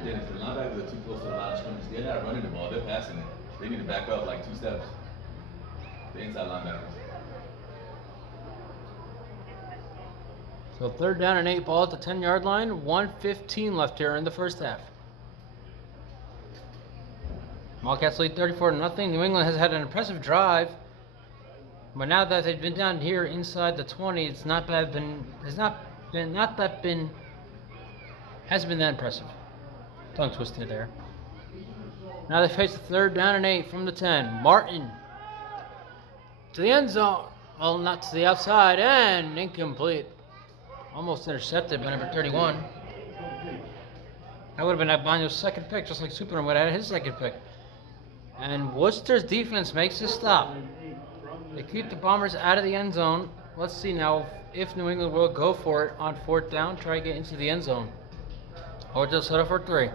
Dennis, the linebackers are too close to the line of scrimmage. They're not running the ball, they're passing it. They need to back up like 2 steps. The inside linebackers. So 3rd down and 8, ball at the 10-yard line. 1:15 left here in the first half. Wildcats lead 34-0. New England has had an impressive drive, but now that they've been down here inside the 20, hasn't been that impressive. Tongue twisted there. Now they face the 3rd down and 8 from the 10. Martin to the end zone. Well, not to the outside, and incomplete. Almost intercepted by number 31. That would have been Abano's 2nd pick, just like Superman would have had his 2nd pick. And Worcester's defense makes a stop. They keep the Bombers out of the end zone. Let's see now if New England will go for it on 4th down, try to get into the end zone. Or just set up for 3.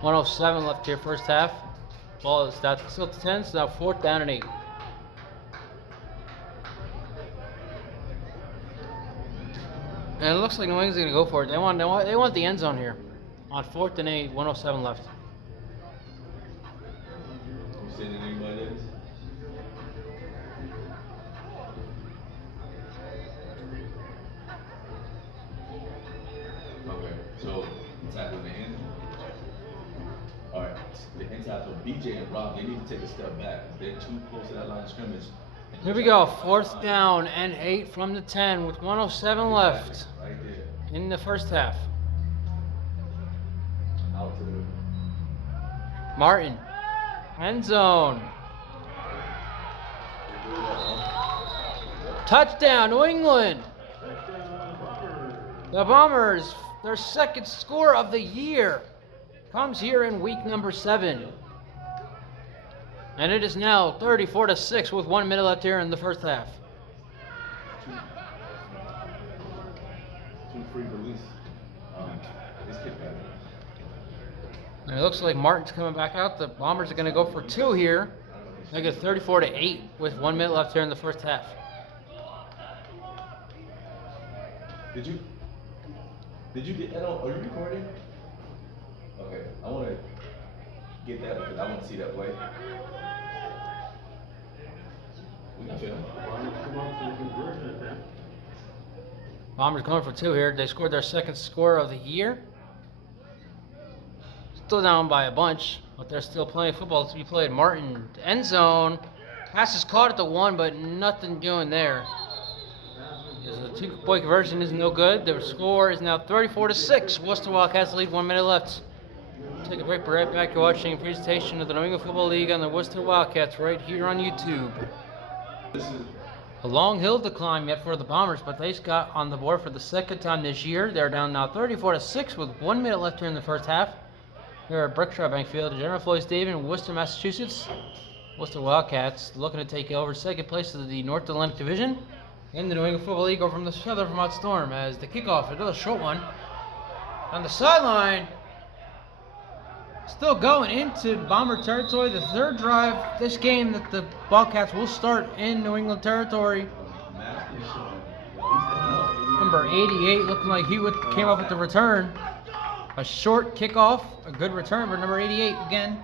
1:07 left here first half. Ball is still to 10, so now 4th down and 8. And it looks like New England's going to go for it. They want the end zone here. On 4th and 8, 1:07 left. You sending anybody else? Okay, so tackle the end. Alright, the inside for BJ and Rob, they need to take a step back. They're too close to that line of scrimmage. Here we go, 4th down and 8 from the 10 with 1:07 left Right there. in the first half. Out to the Martin, end zone. Touchdown, New England. The Bombers, their 2nd score of the year, comes here in week number 7. And it is now 34-6 with 1 minute left here in the first half. two free release. This kid got it. And it looks like Martin's coming back out. The Bombers are going to go for 2 here. They get 34-8 with 1 minute left here in the first half. Did you get that on? Are you recording? Okay, I want to get that because I want to see that play. We can film. come up with a conversion attempt. Bombers going for 2 here. They scored their second score of the year. Still down by a bunch, but there's still plenty of football to be played. Martin, end zone. Pass is caught at the 1, but nothing doing there. The 2-point conversion is no good. The score is now 34-6. Worcester Wildcats lead, 1 minute left. Take a break, right back. You're watching a presentation of the New England Football League on the Worcester Wildcats right here on YouTube. A long hill to climb yet for the Bombers, but they got on the board for the second time this year. They're down now 34-6 with 1 minute left here in the first half. Here at Berkshire Bank Field, General Floyd Stadium in Worcester, Massachusetts. Worcester Wildcats looking to take over second place of the North Atlantic Division in the New England Football League over from the Southern Vermont Storm as the kickoff, another short one. On the sideline, still going into Bomber territory, the third drive this game that the Wildcats will start in New England territory. Number 88 looking like he came up with the return. A short kickoff, a good return for number 88 again.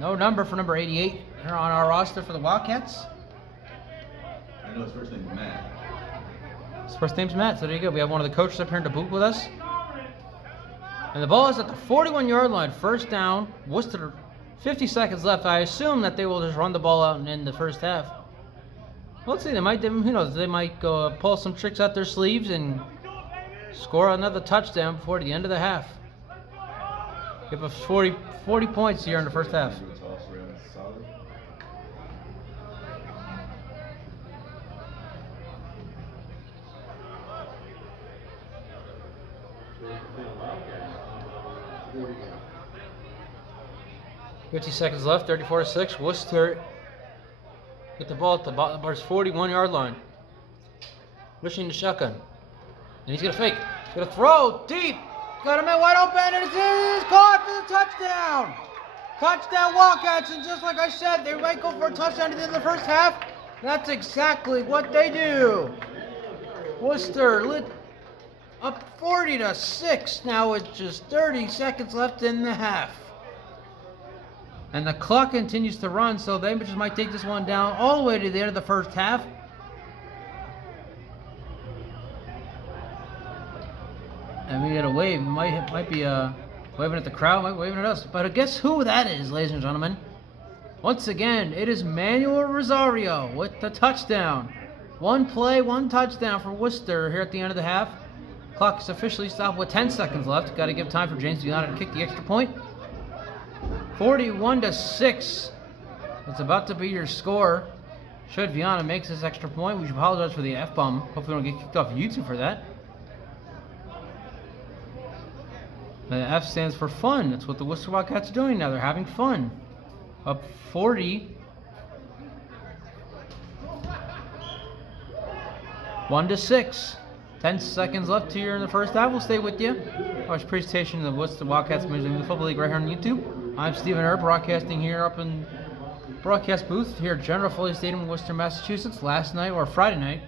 No number for number 88 here on our roster for the Wildcats. I know his first name's Matt. His first name's Matt, so there you go. We have one of the coaches up here in the booth with us. And the ball is at the 41-yard line, first down. Worcester, 50 seconds left. I assume that they will just run the ball out and end the first half. Well, let's see, who knows, they might go pull some tricks out their sleeves and score another touchdown before the end of the half. Give us 40 points here in the first half. Wildcat. 50 seconds left, 34-6. Worcester get the ball at the Bombers' 41-yard line. Wishing the shotgun. And he's going to fake. He's going to throw deep. Got him in wide open, and it's caught for the touchdown. Touchdown Wildcats, and just like I said, they might go for a touchdown at the end of the first half. That's exactly what they do. Worcester lit up 40-6 now with just 30 seconds left in the half. And the clock continues to run, so they just might take this one down all the way to the end of the first half. And we got a wave. Might be waving at the crowd, might be waving at us. But guess who that is, ladies and gentlemen? Once again, it is Manuel Rosario with the touchdown. One play, one touchdown for Worcester here at the end of the half. Clock is officially stopped with 10 seconds left. Got to give time for James Viana to kick the extra point. 41-6. It's about to be your score. Should Viana makes this extra point, we should apologize for the F-bomb. Hopefully we don't get kicked off YouTube for that. The F stands for fun. That's what the Worcester Wildcats are doing now. They're having fun. Up 40. 1-6. 10 seconds left here in the first half. We'll stay with you. Our presentation of the Worcester Wildcats Major League Football League right here on YouTube. I'm Stephen Erb, broadcasting here up in broadcast booth here at General Floyd Stadium in Worcester, Massachusetts. Last night, or Friday night,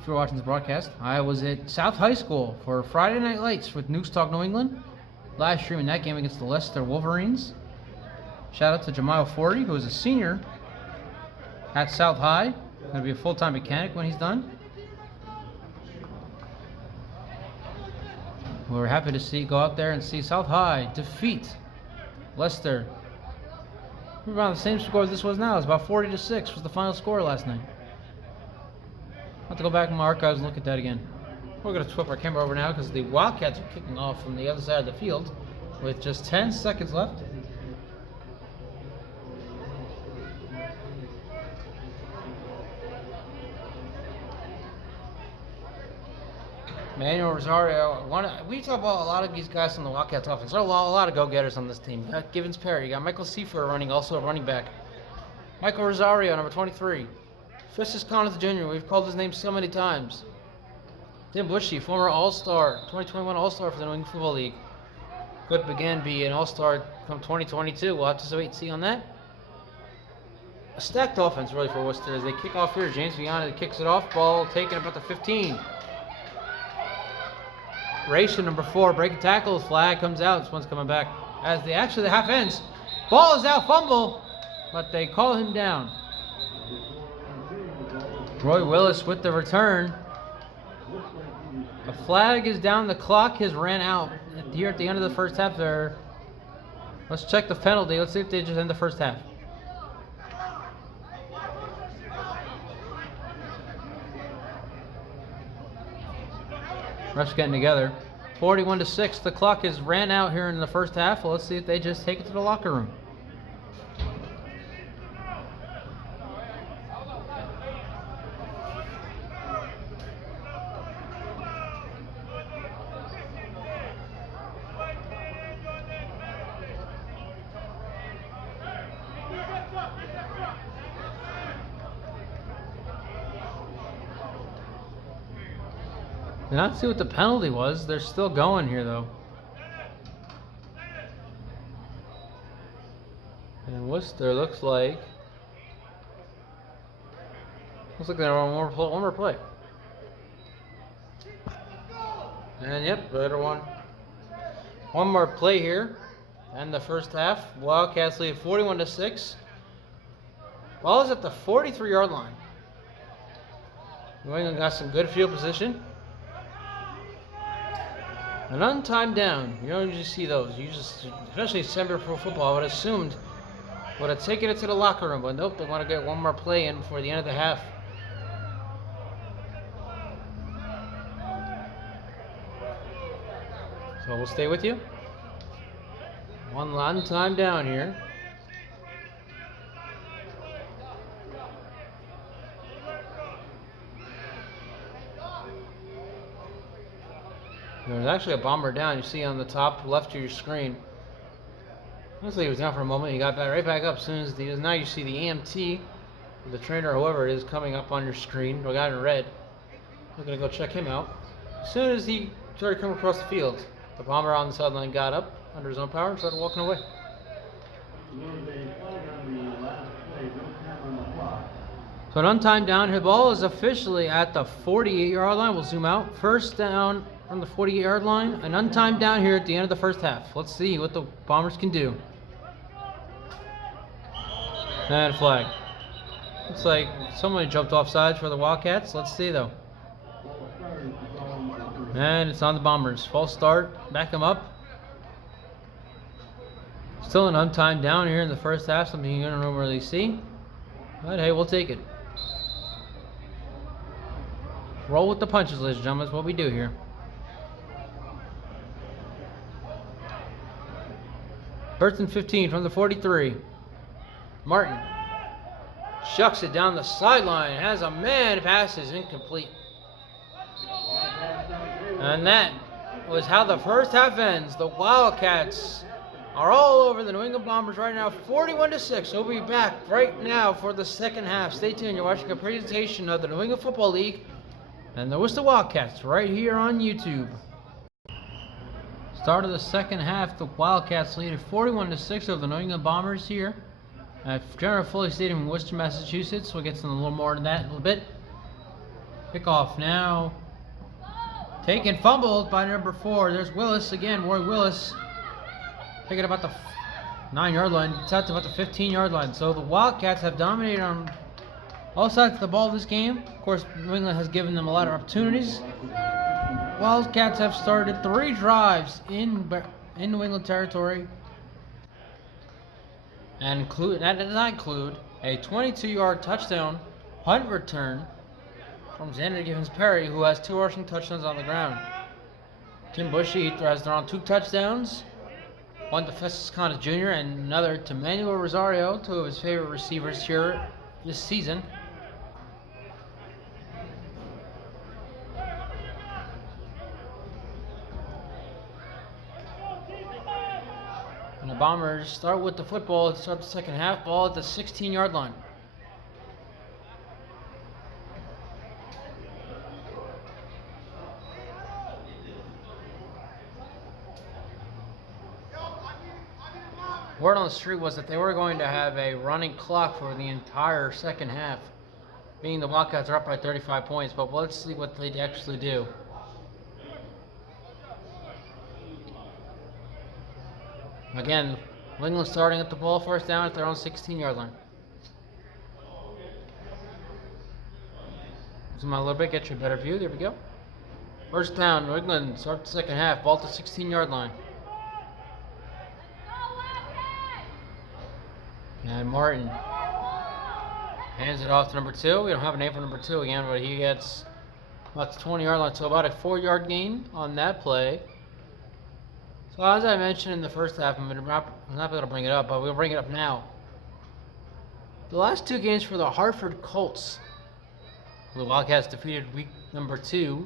if you're watching this broadcast, I was at South High School for Friday Night Lights with News Talk New England. Live streaming that game against the Leicester Wolverines. Shout out to Jamiel Forty, who is a senior at South High. Going to be a full-time mechanic when he's done. We're happy to go out there and see South High defeat Leicester. Around the same score as this was now. It's about 40-6 was the final score last night. I'll have to go back in my archives and look at that again. We're going to flip our camera over now because the Wildcats are kicking off from the other side of the field with just 10 seconds left. Manuel Rosario, we talk about a lot of these guys from the Wildcats offense. There are a lot of go-getters on this team. You got Givens Perry, you got Michael Seifert running, also a running back. Michael Rosario, number 23. Festus Collins Jr., we've called his name so many times. Tim Bushy, former All-Star, 2021 All-Star for the New England Football League. Could again be an All-Star from 2022. We'll have to wait and see on that. A stacked offense really for Worcester as they kick off here. James Viana kicks it off. Ball taken about the 15. Ration number 4, breaking tackles. Flag comes out. This one's coming back. As the half ends. Ball is out, fumble, but they call him down. Roy Willis with the return. A flag is down. The clock has ran out here at the end of the first half there. Let's check the penalty. Let's see if they just end the first half. Refs getting together. 41-6. The clock has ran out here in the first half. Well, let's see if they just take it to the locker room. Did not see what the penalty was. They're still going here, though. And Worcester looks like they're on one more play. And yep, better one. One more play here. And the first half. Wildcats lead 41-6. Ball is at the 43-yard line. New England got some good field position. An untimed down. You don't usually see those. You just, especially semi-pro football, I would have assumed would have taken it to the locker room, but nope, they want to get one more play in before the end of the half. So we'll stay with you. One untimed down here. There's actually a bomber down. You see on the top left of your screen. Honestly, he was down for a moment. He got right back up as soon as now you see the EMT, the trainer, whoever it is, coming up on your screen. The guy in red. We're gonna go check him out. As soon as he started coming across the field, the bomber on the sideline got up under his own power and started walking away. So an untimed down. The ball is officially at the 48-yard line. We'll zoom out. First down from the 48-yard line. An untimed down here at the end of the first half. Let's see what the Bombers can do. And flag. Looks like somebody jumped off sides for the Wildcats. Let's see though. And it's on the Bombers. False start. Back them up. Still an untimed down here in the first half. Something you don't normally see. But hey, we'll take it. Roll with the punches, ladies and gentlemen. That's what we do here. First and 15 from the 43. Martin shucks it down the sideline. Has a man. Pass is incomplete. And that was how the first half ends. The Wildcats are all over the New England Bombers right now, 41-6. We'll be back right now for the second half. Stay tuned. You're watching a presentation of the New England Football League and the Worcester Wildcats right here on YouTube. Start of the second half, the Wildcats lead 41-6 over the New England Bombers here at General Foley Stadium in Worcester, Massachusetts. We'll get to a little more than that in a little bit. Kickoff now. Taken, fumbled by number 4. There's Willis again, Roy Willis. Taking about the 9-yard line. It's out to about the 15-yard line. So the Wildcats have dominated on all sides of the ball this game. Of course, New England has given them a lot of opportunities. Wildcats have started 3 drives in New England territory. And that does not include a 22-yard touchdown punt return from Xander Givens-Perry, who has 2 rushing touchdowns on the ground. Tim Bushy has thrown 2 touchdowns. One to Festus Conant Jr. and another to Manuel Rosario, 2 of his favorite receivers here this season. And the Bombers start with the football to start the second half. Ball at the 16-yard line. Word on the street was that they were going to have a running clock for the entire second half, being the Wildcats are up by 35 points, but let's see what they actually do. Again, New England starting at the ball first down at their own 16-yard line. Zoom out a little bit, get you a better view. There we go. First down, New England. Start the second half. Ball to 16-yard line. And Martin hands it off to number 2. We don't have a name for number 2 again, but he gets about the 20-yard line. So about a 4-yard gain on that play. So as I mentioned in the first half, I'm not going to bring it up, but we'll bring it up now. The last 2 games for the Hartford Colts, the Wildcats defeated week number 2.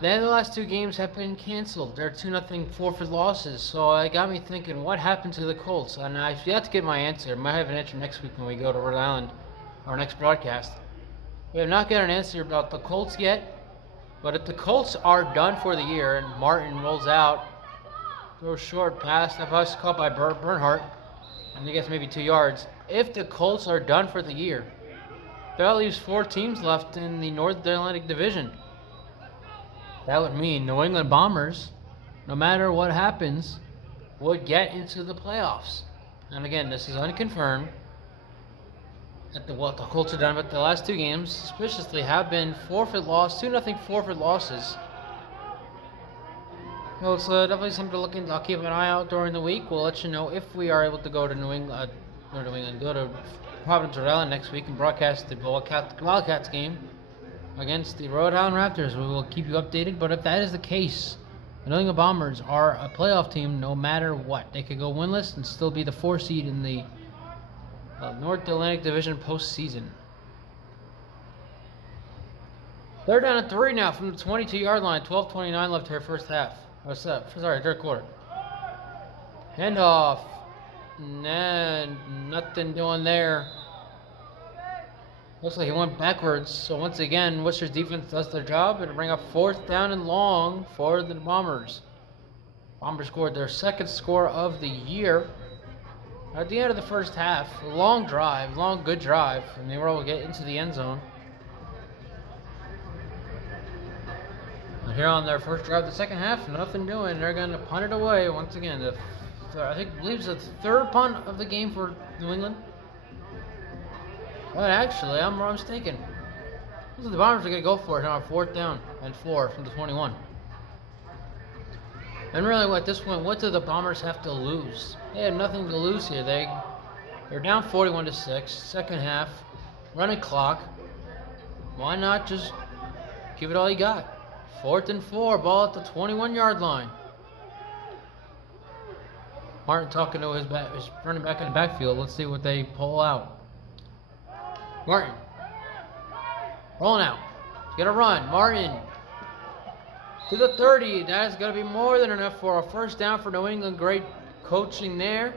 Then the last 2 games have been canceled. They're 2-0 forfeit losses. So it got me thinking, what happened to the Colts? And I've yet to get my answer. I might have an answer next week when we go to Rhode Island, our next broadcast. We have not got an answer about the Colts yet. But if the Colts are done for the year and Martin rolls out, throws short pass, that was caught by Bernhardt, and he gets maybe 2 yards. If the Colts are done for the year, that leaves 4 teams left in the North Atlantic Division. That would mean New England Bombers, no matter what happens, would get into the playoffs. And again, this is unconfirmed. The Colts are done, but the last 2 games, suspiciously, have been forfeit loss, 2-0 forfeit losses. Well, it's definitely something to look into. I'll keep an eye out during the week. We'll let you know if we are able to go to go to Providence, Rhode Island next week and broadcast the Wildcats game against the Rhode Island Raptors. We will keep you updated, but if that is the case, the New England Bombers are a playoff team no matter what. They could go winless and still be the 4 seed in the North Atlantic Division postseason. They're down at 3 now from the 22-yard line. 12:29 left here, first half. Third quarter. Handoff. And nothing doing there. Looks like he went backwards. So once again, Worcester's defense does their job and bring up 4th down and long for the Bombers. Bombers scored their 2nd score of the year. At the end of the first half, a long good drive, and they were able to get into the end zone. And here on their first drive of the second half, nothing doing. They're going to punt it away once again. I believe it's the 3rd punt of the game for New England. But actually, I'm mistaken. The Bombers are going to go for it on 4th down and 4 from the 21. And really, at this point, what do the Bombers have to lose? They have nothing to lose here. They're down 41-6, second half, running clock. Why not just give it all you got? 4th and 4, ball at the 21-yard line. Martin talking to his running back in the backfield. Let's see what they pull out. Martin, rolling out. He's gonna run. Martin to the 30. That is going to be more than enough for a first down for New England. Great coaching there.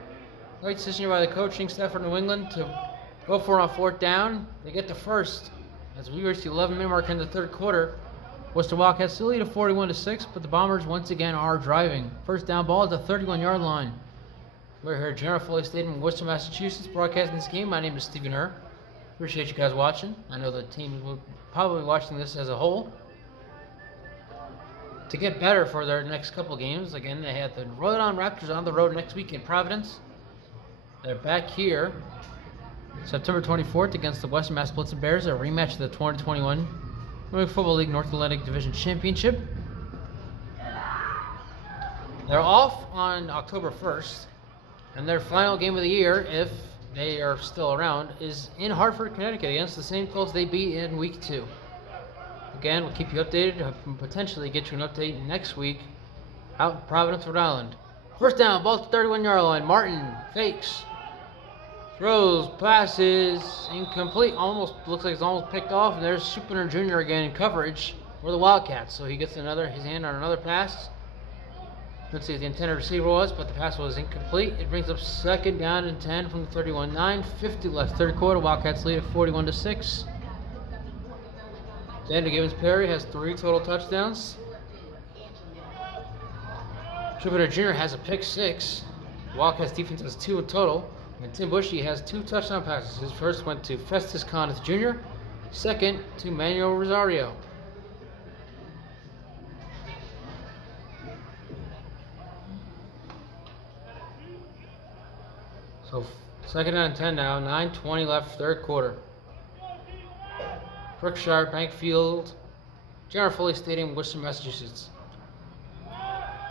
Great decision by the coaching staff for New England to go for it on 4th down. They get the first. As we reach the 11-minute mark in the 3rd quarter, Worcester Wildcats still lead at 41-6, but the Bombers once again are driving. First down ball at the 31-yard line. We're here at General Foley Stadium in Worcester, Massachusetts, broadcasting this game. My name is Stephen Herr. Appreciate you guys watching. I know the team will probably be watching this as a whole. To get better for their next couple games, again, they have the Rhode Island Raptors on the road next week in Providence. They're back here September 24th against the Western Mass Blitzen Bears, a rematch of the 2021 New England Football League North Atlantic Division Championship. They're off on October 1st, and their final game of the year, if they are still around, is in Hartford, Connecticut against the same Colts they beat in week 2. Again, we'll keep you updated and potentially get you an update next week out in Providence, Rhode Island. First down, ball to the 31-yard line. Martin fakes, throws, passes, incomplete. Almost looks like it's almost picked off, and there's Supiner Jr. again in coverage for the Wildcats. So he gets his hand on another pass. Let's see what the intended receiver was, but the pass was incomplete. It brings up 2nd down and 10 from the 31. 9:50 left, 3rd quarter. Wildcats lead at 41-6. Xander Gibbons-Perry has 3 total touchdowns. Supiner Jr. has a pick 6. Wildcats defense has 2 in total. And Tim Bushy has 2 touchdown passes. His first went to Festus Conant Jr., second to Manuel Rosario. So Second down and 10 now. 9:20 left, third quarter. Brookshire Bank Field, General Foley Stadium, Worcester, Massachusetts.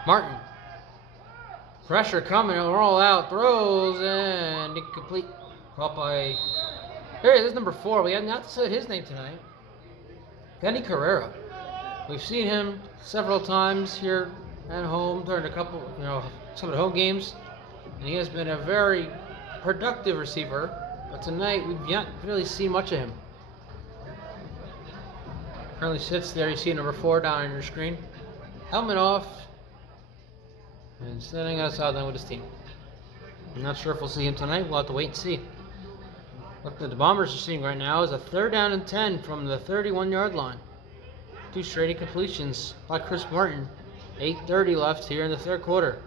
Martin. Pressure coming, roll out, throws, and incomplete. Caught by. Here, this is number 4. We have not said his name tonight. Kenny Carrera. We've seen him several times here at home during a couple, some of the home games, and he has been a very productive receiver. But tonight we've not really seen much of him. Currently sits there. You see number 4 down on your screen. Helmet off, and sitting outside then with his team. I'm not sure if we'll see him tonight. We'll have to wait and see. What the Bombers are seeing right now is a third down and 10 from the 31-yard line. 2 straight incompletions by Chris Martin. 8:30 left here in the third quarter.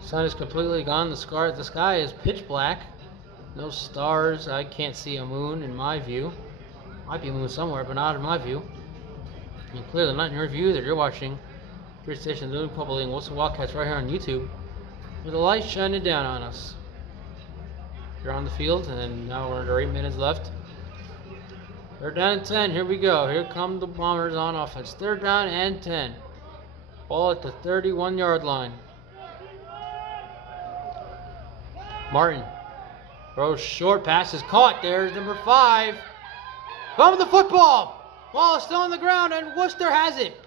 Sun is completely gone. The sky is pitch black. No stars. I can't see a moon in my view. Might be a moon somewhere, but not in my view. And clearly not in your view that you're watching. Your station, the Public League, Worcester Wildcats, right here on YouTube, with the light shining down on us. You're on the field, and now we're under 8 minutes left. Third down and 10. Here we go. Here come the Bombers on offense. Third down and 10. Ball at the 31-yard line. Martin throws short, pass is caught. There's number 5. Fumble the football. Ball is still on the ground, and Worcester has it.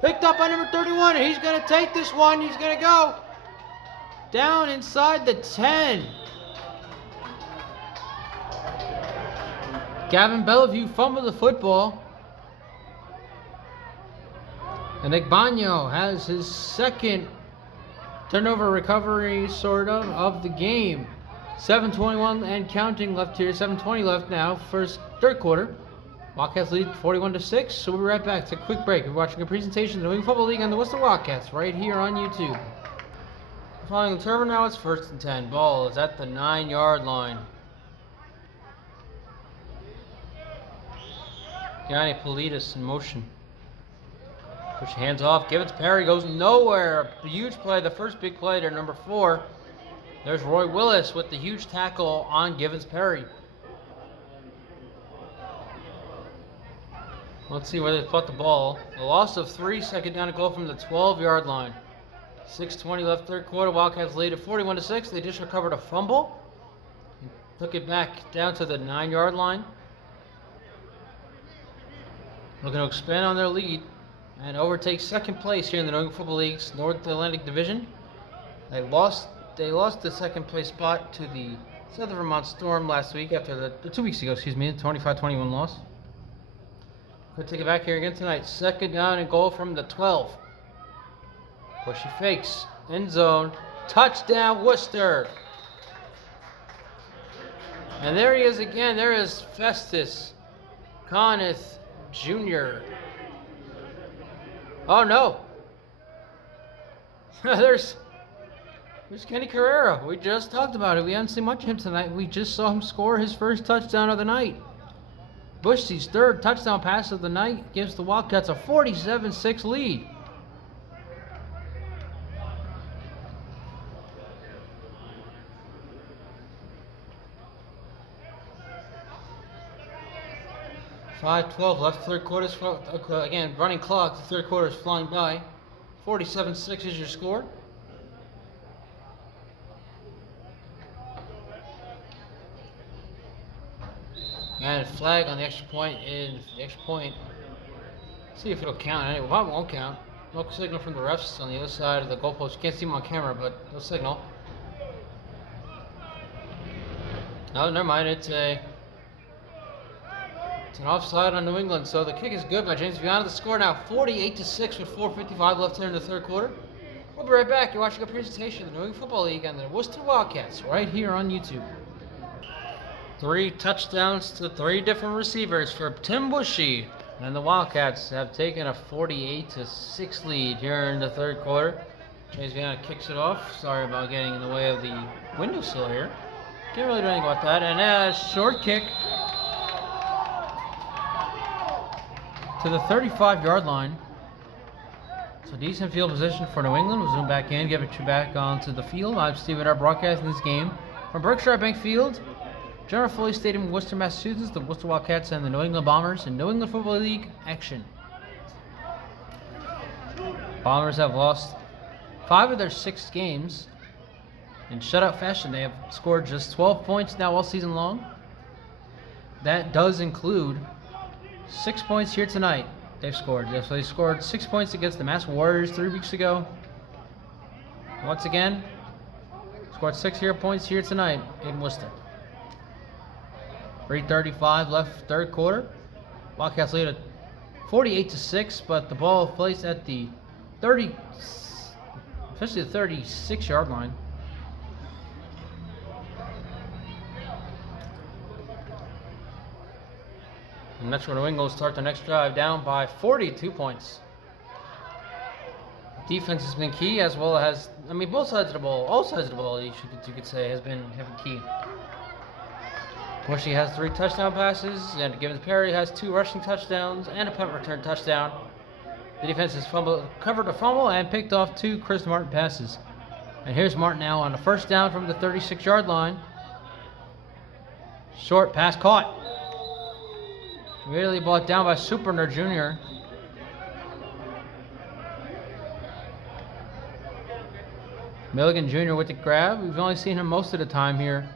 Picked up by number 31. He's going to take this one. He's going to go down inside the 10. Gavin Bellevue fumbled the football. And Igbanyo has his second turnover recovery, of the game. 7:21 and counting left here. 7:20 left now. Third quarter. Wildcats lead 41-6. So we'll be right back to a quick break. We're watching a presentation of the New England Football League and the Worcester Wildcats right here on YouTube. Following the turn now, it's 1st and 10. Ball is at the 9-yard line. Yanni Politis in motion. Push your hands off. Give it to Perry. Goes nowhere. A huge play. The first big play there, number 4. There's Roy Willis with the huge tackle on Givens Perry. Let's see where they put the ball. A loss of 3, second down and goal from the 12-yard line. 6:20 left, third quarter. Wildcats lead at 41-6. They just recovered a fumble. Took it back down to the 9-yard line. Looking to expand on their lead and overtake second place here in the New England Football League's North Atlantic Division. They lost the second place spot to the Southern Vermont Storm last week after the 2 weeks ago, the 25-21 loss. Could take it back here again tonight. Second down and goal from the 12. Pushy fakes. End zone. Touchdown, Worcester. And there he is again. There is Festus Coneth Jr. Oh no. There's Kenny Carrera. We just talked about it. We haven't seen much of him tonight. We just saw him score his first touchdown of the night. Bushy's third touchdown pass of the night gives the Wildcats a 47-6 lead. .5:12 left, third quarter. Again, running clock. The third quarter is flying by. 47-6 is your score. And flag on the extra point is the extra point. See if it'll count. Anyway, well, it won't count. No signal from the refs on the other side of the goalpost. You can't see them on camera, but no signal. Oh, never mind. It's an offside on New England. So the kick is good by James Viana. The score now 48-6 with 4:55 left here in the third quarter. We'll be right back. You're watching a presentation of the New England Football League and the Worcester Wildcats right here on YouTube. 3 touchdowns to 3 different receivers for Tim Bushy. And the Wildcats have taken a 48-6 lead here in the third quarter. James Viana kicks it off. Sorry about getting in the way of the windowsill here. Can't really do anything about that. And a short kick to the 35-yard line. So decent field position for New England. We'll zoom back in, give it you back onto the field. I'm Steven R. broadcasting this game from Berkshire Bank Field, General Foley Stadium in Worcester, Massachusetts. The Worcester Wildcats and the New England Bombers in New England Football League action. Bombers have lost 5 of their 6 games in shutout fashion. They have scored just 12 points now all season long. That does include 6 points here tonight. They've scored. Yes, so they scored 6 points against the Mass Warriors 3 weeks ago. Once again, scored 6 points here tonight in Worcester. 3:35 left third quarter. Wildcats lead at 48-6, but the ball placed at the 36-yard line. And that's where New England will start their next drive down by 42 points. Defense has been key, as well as, both sides of the ball, all sides of the ball, you could say, have been key. Bushy has 3 touchdown passes, and Gibbons Perry has 2 rushing touchdowns and a punt return touchdown. The defense has covered a fumble and picked off 2 Chris Martin passes. And here's Martin now on the first down from the 36-yard line. Short pass caught. Immediately brought down by Superner Jr. Milligan Jr. with the grab. We've only seen him most of the time here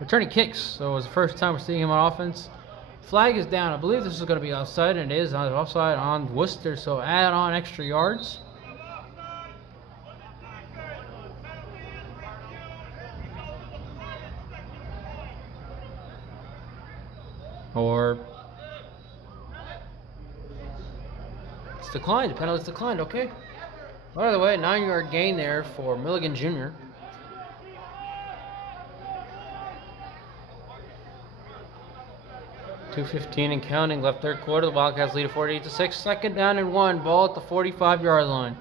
returning kicks, so it was the first time we're seeing him on offense. Flag is down. I believe this is going to be offside, and it is offside on Worcester, so add on extra yards. Or it's declined. The penalty's declined. Okay. By the way, 9-yard gain there for Milligan Jr. .2:15 and counting left third quarter. The Wildcats lead at 48-6. Second down and 1. Ball at the 45-yard line.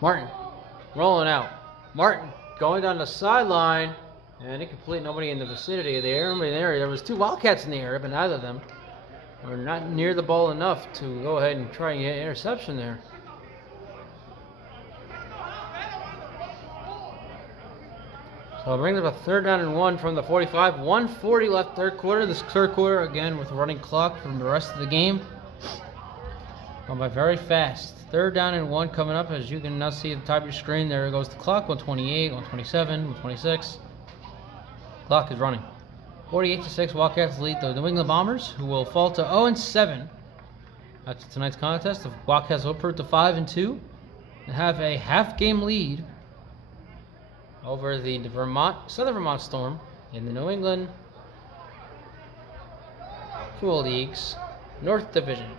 Martin rolling out. Martin going down the sideline, and incomplete. Nobody in the vicinity there. There was 2 Wildcats in the area, but neither of them were not near the ball enough to go ahead and try and get an interception there. So it brings up a third down and 1 from the 45. 1:40 left third quarter. This third quarter, again, with a running clock from the rest of the game. Going by very fast. Third down and 1 coming up, as you can now see at the top of your screen. There goes the clock. 128, 127, 126. Clock is running. 48-6, Wildcats lead the New England Bombers, who will fall to 0-7 after tonight's contest. The Wildcats will improve to 5-2 and have a half-game lead over the Southern Vermont Storm in the New England Football League's North Division.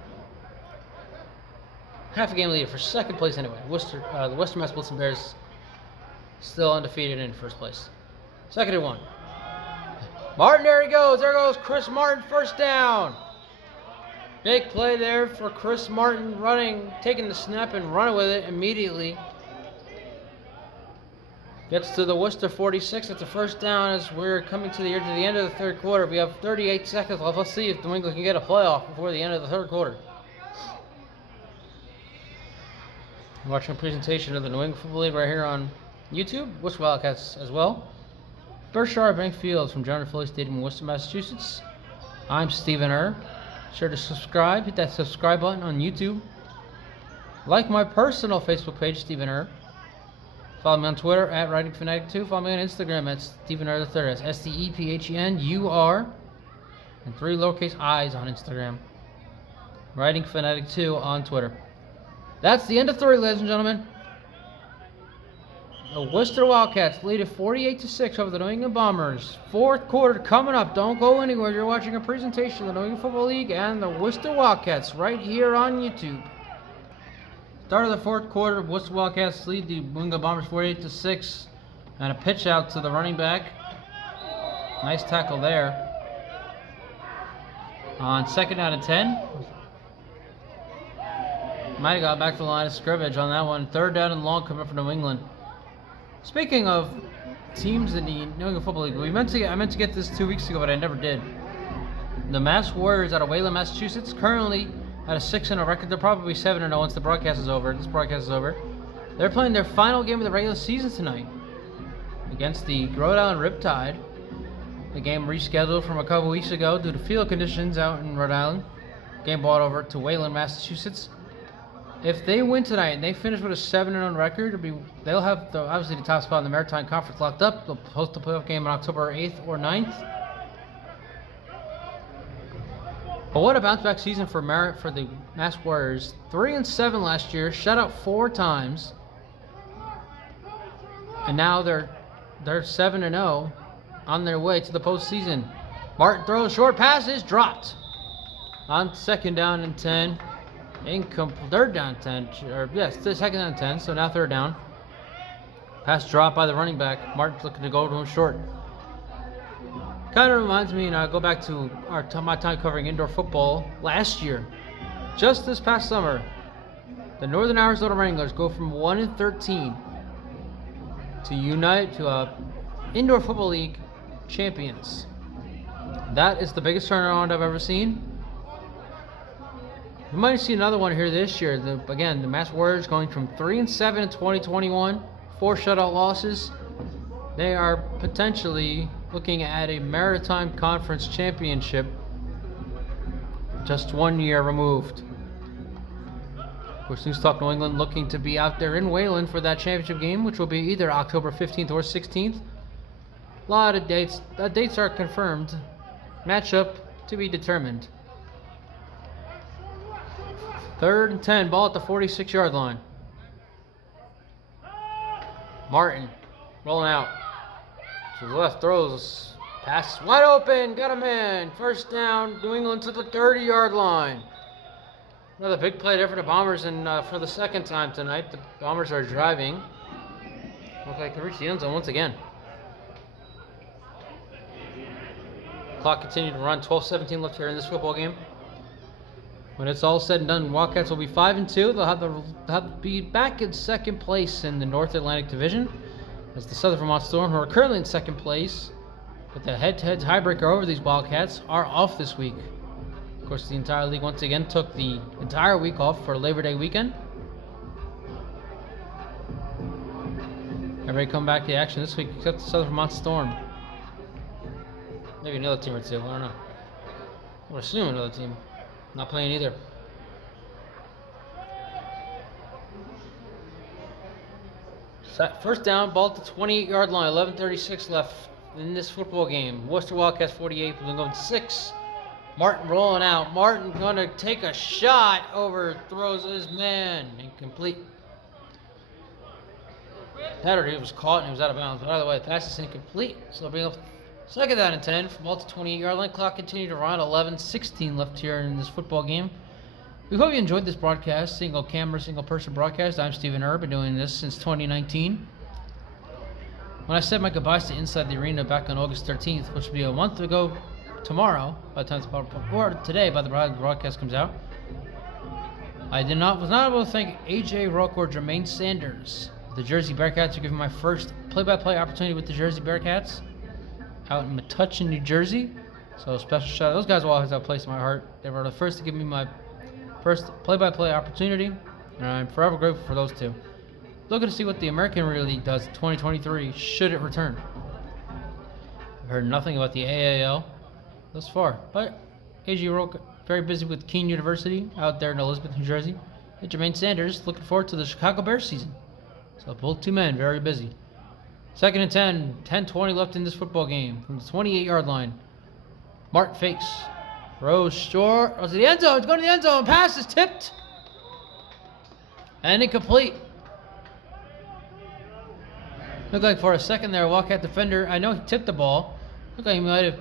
Half a game lead for second place anyway. The Western Mass Wilson Bears still undefeated in first place. Second and 1. Martin, there he goes. There goes Chris Martin, first down. Big play there for Chris Martin, running, taking the snap and running with it immediately. Gets to the Worcester 46 at the first down as we're coming to the end of the third quarter. We have 38 seconds left. Let's see if New England can get a playoff before the end of the third quarter. I'm watching a presentation of the New England Football League right here on YouTube. Worcester Wildcats as well. Berkshire Bank Field from General Foley Stadium in Worcester, Massachusetts. I'm Steven R. Sure to subscribe. Hit that subscribe button on YouTube. Like my personal Facebook page, Steven R. Follow me on Twitter at WritingFanatic2. Follow me on Instagram at StevenR3. That's STEPHENUR. And 3 lowercase i's on Instagram. WritingFanatic2 on Twitter. That's the end of 3, ladies and gentlemen. The Worcester Wildcats lead at 48-6 over the New England Bombers. Fourth quarter coming up. Don't go anywhere. You're watching a presentation of the New England Football League and the Worcester Wildcats right here on YouTube. Start of the fourth quarter, Worcester Wildcats lead the New England Bombers 48-6. And a pitch out to the running back. Nice tackle there. On second down and 10. Might have got back to the line of scrimmage on that one. Third down and long coming up for New England. Speaking of teams in the New England Football League. I meant to get this 2 weeks ago, but I never did. The Mass Warriors out of Wayland, Massachusetts, currently at a 6-0 record. They're probably 7-0 once the broadcast is over. This broadcast is over. They're playing their final game of the regular season tonight against the Rhode Island Riptide. The game rescheduled from a couple weeks ago due to field conditions out in Rhode Island. Game brought over to Wayland, Massachusetts. If they win tonight and they finish with a 7-0 record, they'll have obviously the top spot in the Maritime Conference locked up. They'll host the playoff game on October 8th or 9th. But what a bounce back season for the Mass Warriors. 3-7 last year, shut out 4 times. And now they're 7-0 on their way to the postseason. Martin throws short passes, dropped. On second down and 10. Third down 10. Second down and 10, so now third down. Pass dropped by the running back. Martin's looking to go to him short. Kind of reminds me, I go back to my time covering indoor football last year. Just this past summer, the Northern Arizona Wranglers go from 1-13 to indoor football league champions. That is the biggest turnaround I've ever seen. We might see another one here this year. The Mass Warriors going from 3-7 in 2021, 4 shutout losses. They are potentially looking at a Maritime Conference championship just 1 year removed. Of course, News Talk New England looking to be out there in Wayland for that championship game, which will be either October 15th or 16th. A lot of dates. The dates are confirmed. Matchup to be determined. 3rd and 10, ball at the 46-yard line. Martin rolling out. To the left, throws, pass wide open, got him in. First down, New England to the 30-yard line. Another big play there for the Bombers, and for the second time tonight, the Bombers are driving. Look like they reach the end zone once again. Clock continued to run, 12:17 left here in this football game. When it's all said and done, Wildcats will be 5-2. They'll have to be back in second place in the North Atlantic Division, as the Southern Vermont Storm, who are currently in second place, but the head-to-head tiebreaker over these Wildcats, are off this week. Of course, the entire league once again took the entire week off for Labor Day weekend. Everybody come back to action this week except the Southern Vermont Storm. Maybe another team or two, I don't know. I would assume another team. Not playing either. First down, ball at the 28-yard line, 11:36 left in this football game. Worcester Wildcats 48, we're going 6. Martin rolling out. Martin going to take a shot, overthrows his man. Incomplete. That or he was caught and he was out of bounds. But either way, the pass is incomplete. So they'll bring up second down and 10 from ball to 28-yard line. Clock continued to run. 11:16 left here in this football game. We hope you enjoyed this broadcast, single camera, single person broadcast. I'm Stephen Erb, been doing this since 2019. When I said my goodbyes to Inside the Arena back on August 13th, which will be a month ago tomorrow, by the time or today by the broadcast comes out, I was not able to thank AJ Roque or Jermaine Sanders, the Jersey Bearcats, for giving my first play-by-play opportunity with the Jersey Bearcats out in Metuchen, New Jersey. So a special shout out. Those guys will always have a place in my heart. They were the first to give me my first play-by-play opportunity, and I'm forever grateful for those two. Looking to see what the American Rugby League does in 2023, should it return. I've heard nothing about the AAL thus far, but AJ Roque, very busy with Keene University out there in Elizabeth, New Jersey. And Jermaine Sanders, looking forward to the Chicago Bears season. So both two men, very busy. 2nd and 10, 10:20 left in this football game from the 28-yard line. Martin fakes. Rose short. Goes to the end zone. It's going to the end zone. Pass is tipped. And incomplete. Looked like for a second there, Wildcat defender, I know he tipped the ball. Looked like he might have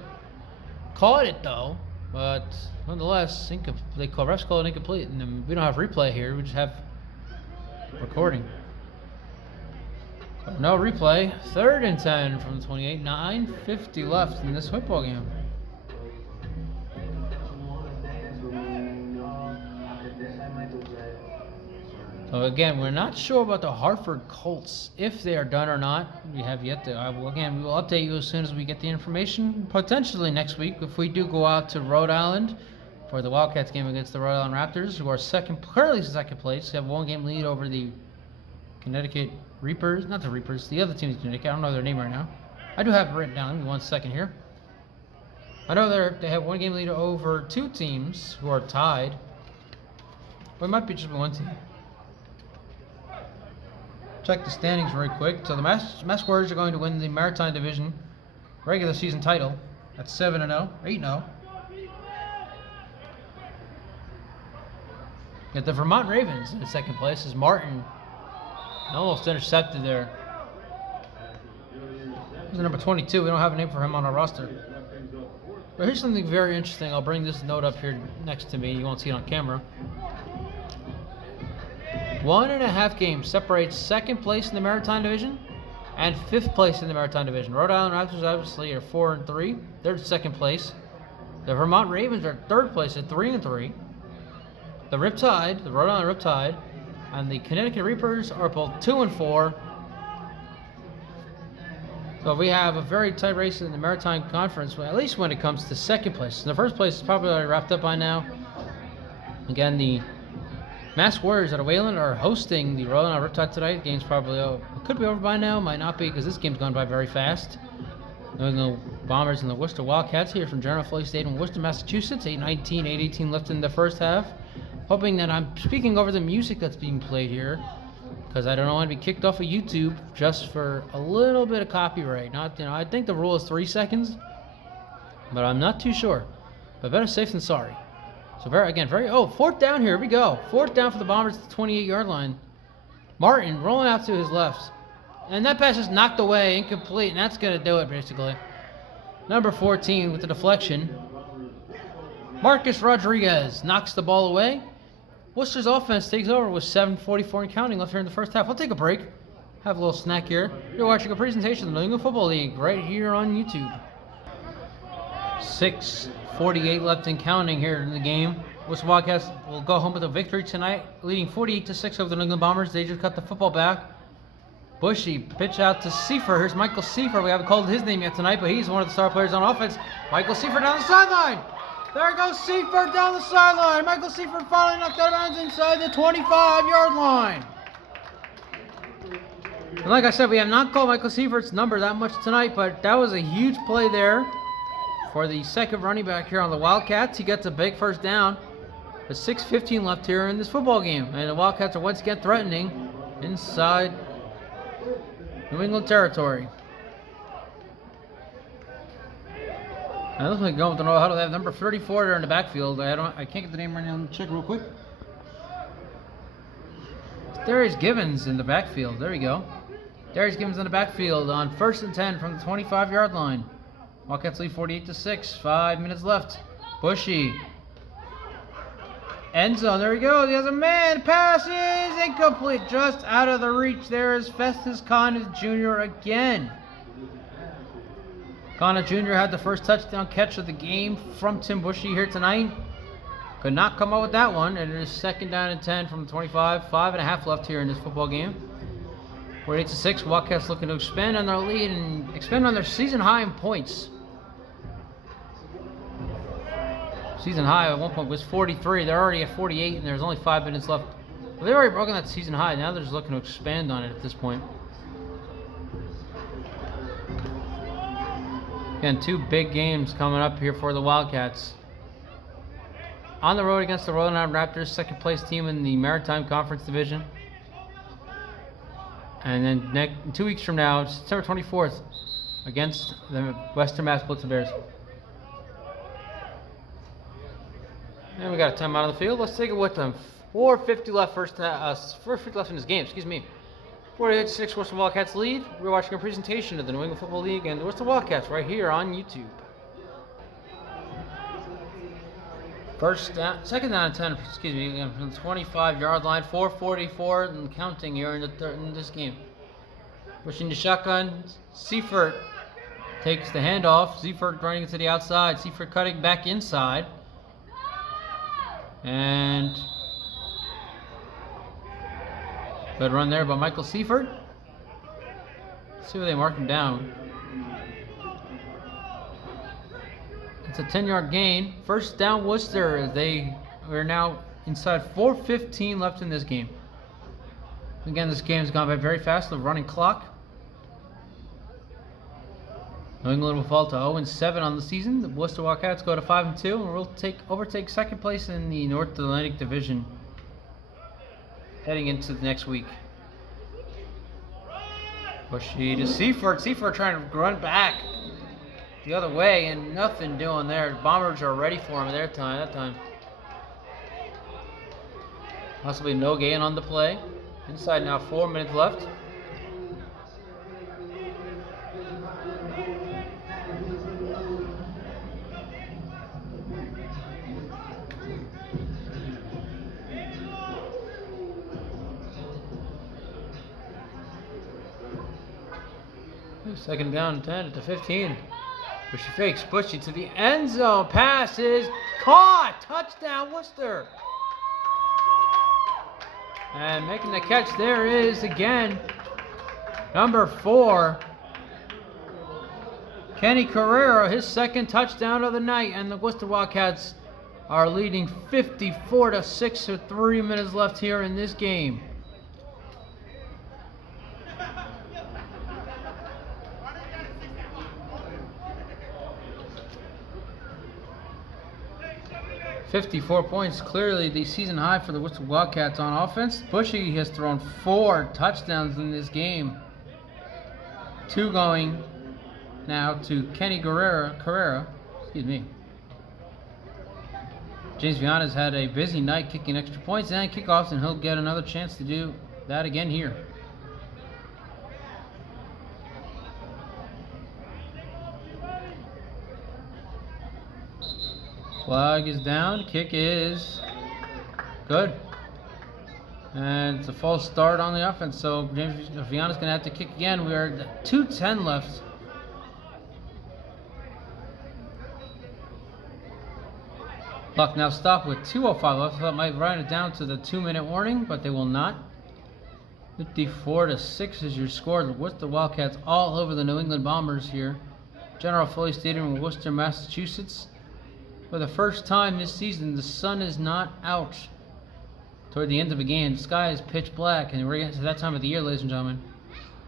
caught it though. But nonetheless, refs call it incomplete. And then we don't have replay here. We just have recording. So no replay. 3rd and 10 from the 28. 9:50 left in this football game. So again, we're not sure about the Hartford Colts, if they are done or not. We have yet to. We will update you as soon as we get the information. Potentially next week, if we do go out to Rhode Island for the Wildcats game against the Rhode Island Raptors, who are currently second place, have 1-game lead over the Connecticut Reapers. Not the Reapers, the other team in Connecticut. I don't know their name right now. I do have it written down. Give me 1 second here. I know they have 1-game lead over 2 teams who are tied. Or it might be just 1 team. Check the standings very quick. So the Mass Warriors are going to win the Maritime Division regular season title at 7-0, 8-0. Got the Vermont Ravens in second place as Martin almost intercepted there. He's number 22. We don't have a name for him on our roster. But here's something very interesting. I'll bring this note up here next to me. You won't see it on camera. 1.5 games separates second place in the Maritime Division and 5th place in the Maritime Division. Rhode Island Raptors obviously are 4-3. They're in second place. The Vermont Ravens are 3rd place at 3-3. The Riptide, the Rhode Island Riptide, and the Connecticut Reapers are both 2-4. So we have a very tight race in the Maritime Conference, at least when it comes to second place. The first place is probably already wrapped up by now. Again, the Mass Warriors out of Wayland are hosting the Rhode Island Riptide tonight. The game's probably over. It could be over by now, might not be, because this game's gone by very fast. New England Bombers and the Worcester Wildcats here from General Philly Stadium in Worcester, Massachusetts. 8:19, 8:18 left in the first half. Hoping that I'm speaking over the music that's being played here, because I don't want to be kicked off of YouTube just for a little bit of copyright. I think the rule is 3 seconds, but I'm not too sure. But better safe than sorry. So fourth down here. Here we go. 4th down for the Bombers at the 28-yard line. Martin rolling out to his left. And that pass is knocked away, incomplete, and that's going to do it, basically. Number 14 with the deflection. Marcus Rodriguez knocks the ball away. Worcester's offense takes over with 7:44 and counting left here in the first half. We'll take a break. Have a little snack here. You're watching a presentation of the New England Football League right here on YouTube. 6:48 left and counting here in the game. Worcester Wildcats will go home with a victory tonight, leading 48-6 over the New England Bombers. They just cut the football back. Bushy pitch out to Seifer. Here's Michael Seifer. We haven't called his name yet tonight, but he's one of the star players on offense. Michael Seifer down the sideline. There goes Seifer down the sideline. Michael Seifer finally knocked out of bounds inside the 25-yard line. And like I said, we have not called Michael Seifert's number that much tonight, but that was a huge play there for the second running back here on the Wildcats. He gets a big first down. With 6:15 left here in this football game. And the Wildcats are once again threatening inside New England territory. I look like going to know how to have number 34 there in the backfield. I can't get the name right now. Let me check real quick. Darius Gibbons in the backfield. There we go. Darius Gibbons in the backfield on 1st and 10 from the 25-yard line. Wildcats lead 48-6. 5 minutes left. Bushy. End zone. There we go. He has a man. Passes incomplete. Just out of the reach. There is Festus Conant Jr. again. Conant Jr. had the first touchdown catch of the game from Tim Bushy here tonight. Could not come up with that one. And it is 2nd down and 10 from the 25. 5.5 left here in this football game. 48-6. Wildcats looking to expand on their lead and expand on their season high in points. Season high at one point was 43. They're already at 48, and there's only 5 minutes left. Well, they've already broken that season high. Now they're just looking to expand on it at this point. Again, 2 big games coming up here for the Wildcats. On the road against the Rhode Island Raptors, 2nd place team in the Maritime Conference Division. And then 2 weeks from now, September 24th, against the Western Mass Blitzer Bears. And we got a timeout on the field. Let's take it with them. 4:50 left 4:50 left in this game. Excuse me. 48-6 Worcester Wildcats lead. We're watching a presentation of the New England Football League and the Worcester Wildcats right here on YouTube. 2nd down and 10. Excuse me. From the 25-yard line. 4:44 and counting here in this game. Pushing the shotgun. Seifert takes the handoff. Seifert running to the outside. Seifert cutting back inside. Good run there by Michael Seifert. See where they mark him down. It's a 10-yard gain. First down Worcester as we're now inside 4:15 left in this game. Again, this game's gone by very fast, the running clock. New England will fall to 0-7 on the season. The Worcester Wildcats go to 5-2 and will overtake second place in the North Atlantic Division heading into the next week. Bushy to Seifert. Seifert trying to run back the other way and nothing doing there. The Bombers are ready for him that time. Possibly no gain on the play. Inside now, 4 minutes left. Second down, 10 at the 15. Bushy fakes, Bushy to the end zone. Pass is caught. Touchdown, Worcester. And making the catch there is, again, number 4, Kenny Carrera, his second touchdown of the night. And the Worcester Wildcats are leading 54-6 with 3 minutes left here in this game. $54 points, clearly the season high for the Worcester Wildcats on offense. Bushy has thrown 4 touchdowns in this game. 2 going now to Kenny Carrera. James Viana's had a busy night kicking extra points and kickoffs, and he'll get another chance to do that again here. Flag is down. Kick is good. And it's a false start on the offense, so James Viana's going to have to kick again. We are at 2:10 left. Clock now stopped with 2:05 left. I thought might write it down to the 2-minute warning, but they will not. 54-6 is your score. The Worcester Wildcats all over the New England Bombers here. General Foley Stadium in Worcester, Massachusetts. For the first time this season, the sun is not out toward the end of a game. The sky is pitch black, and we're getting to that time of the year, ladies and gentlemen.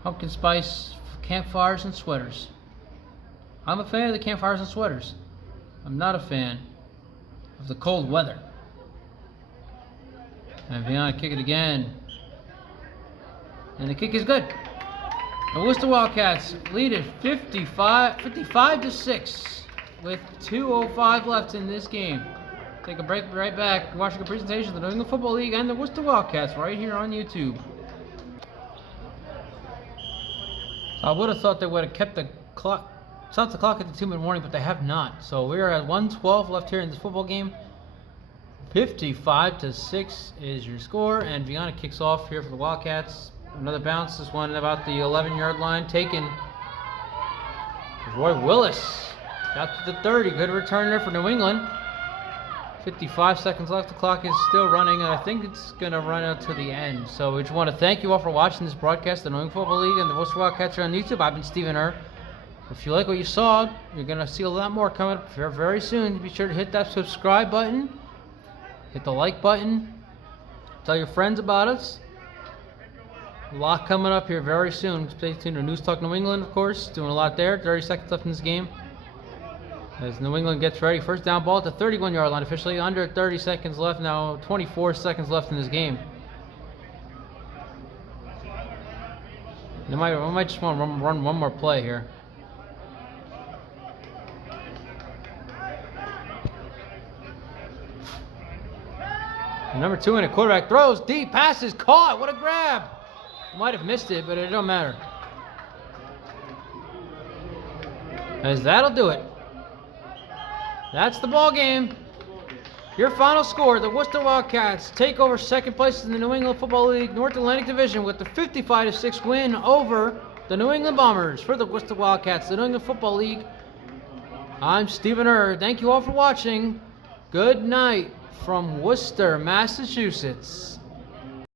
Pumpkin spice, campfires, and sweaters. I'm a fan of the campfires and sweaters. I'm not a fan of the cold weather. And Viana kick it again. And the kick is good. The Worcester Wildcats lead it 55-6. With 2:05 left in this game. Take a break, right back. Watching a presentation of the New England Football League and the Worcester Wildcats right here on YouTube. So I would have thought they would have kept the clock, stopped the clock at the 2-minute warning, but they have not. So we are at 1:12 left here in this football game. 55-6 is your score, and Viana kicks off here for the Wildcats. Another bounce. This one about the 11-yard line, taken. Roy Willis. Got to the 30. Good return there for New England. 55 seconds left. The clock is still running, and I think it's going to run out to the end. So we just want to thank you all for watching this broadcast of the New England Football League and the Worcester Wildcats are on YouTube. I've been Stephen Err. If you like what you saw, you're going to see a lot more coming up very, very soon. Be sure to hit that subscribe button. Hit the like button. Tell your friends about us. A lot coming up here very soon. Stay tuned to News Talk New England, of course. Doing a lot there. 30 seconds left in this game. As New England gets ready, first down ball at the 31-yard line, officially under 30 seconds left now, 24 seconds left in this game. We might just want to run one more play here. Number 2 in a quarterback throws, deep passes caught, what a grab! Might have missed it, but it don't matter. As that'll do it. That's the ball game. Your final score, the Worcester Wildcats take over second place in the New England Football League North Atlantic Division with the 55-6 win over the New England Bombers. For the Worcester Wildcats, the New England Football League, I'm Stephen Err. Thank you all for watching. Good night from Worcester, Massachusetts.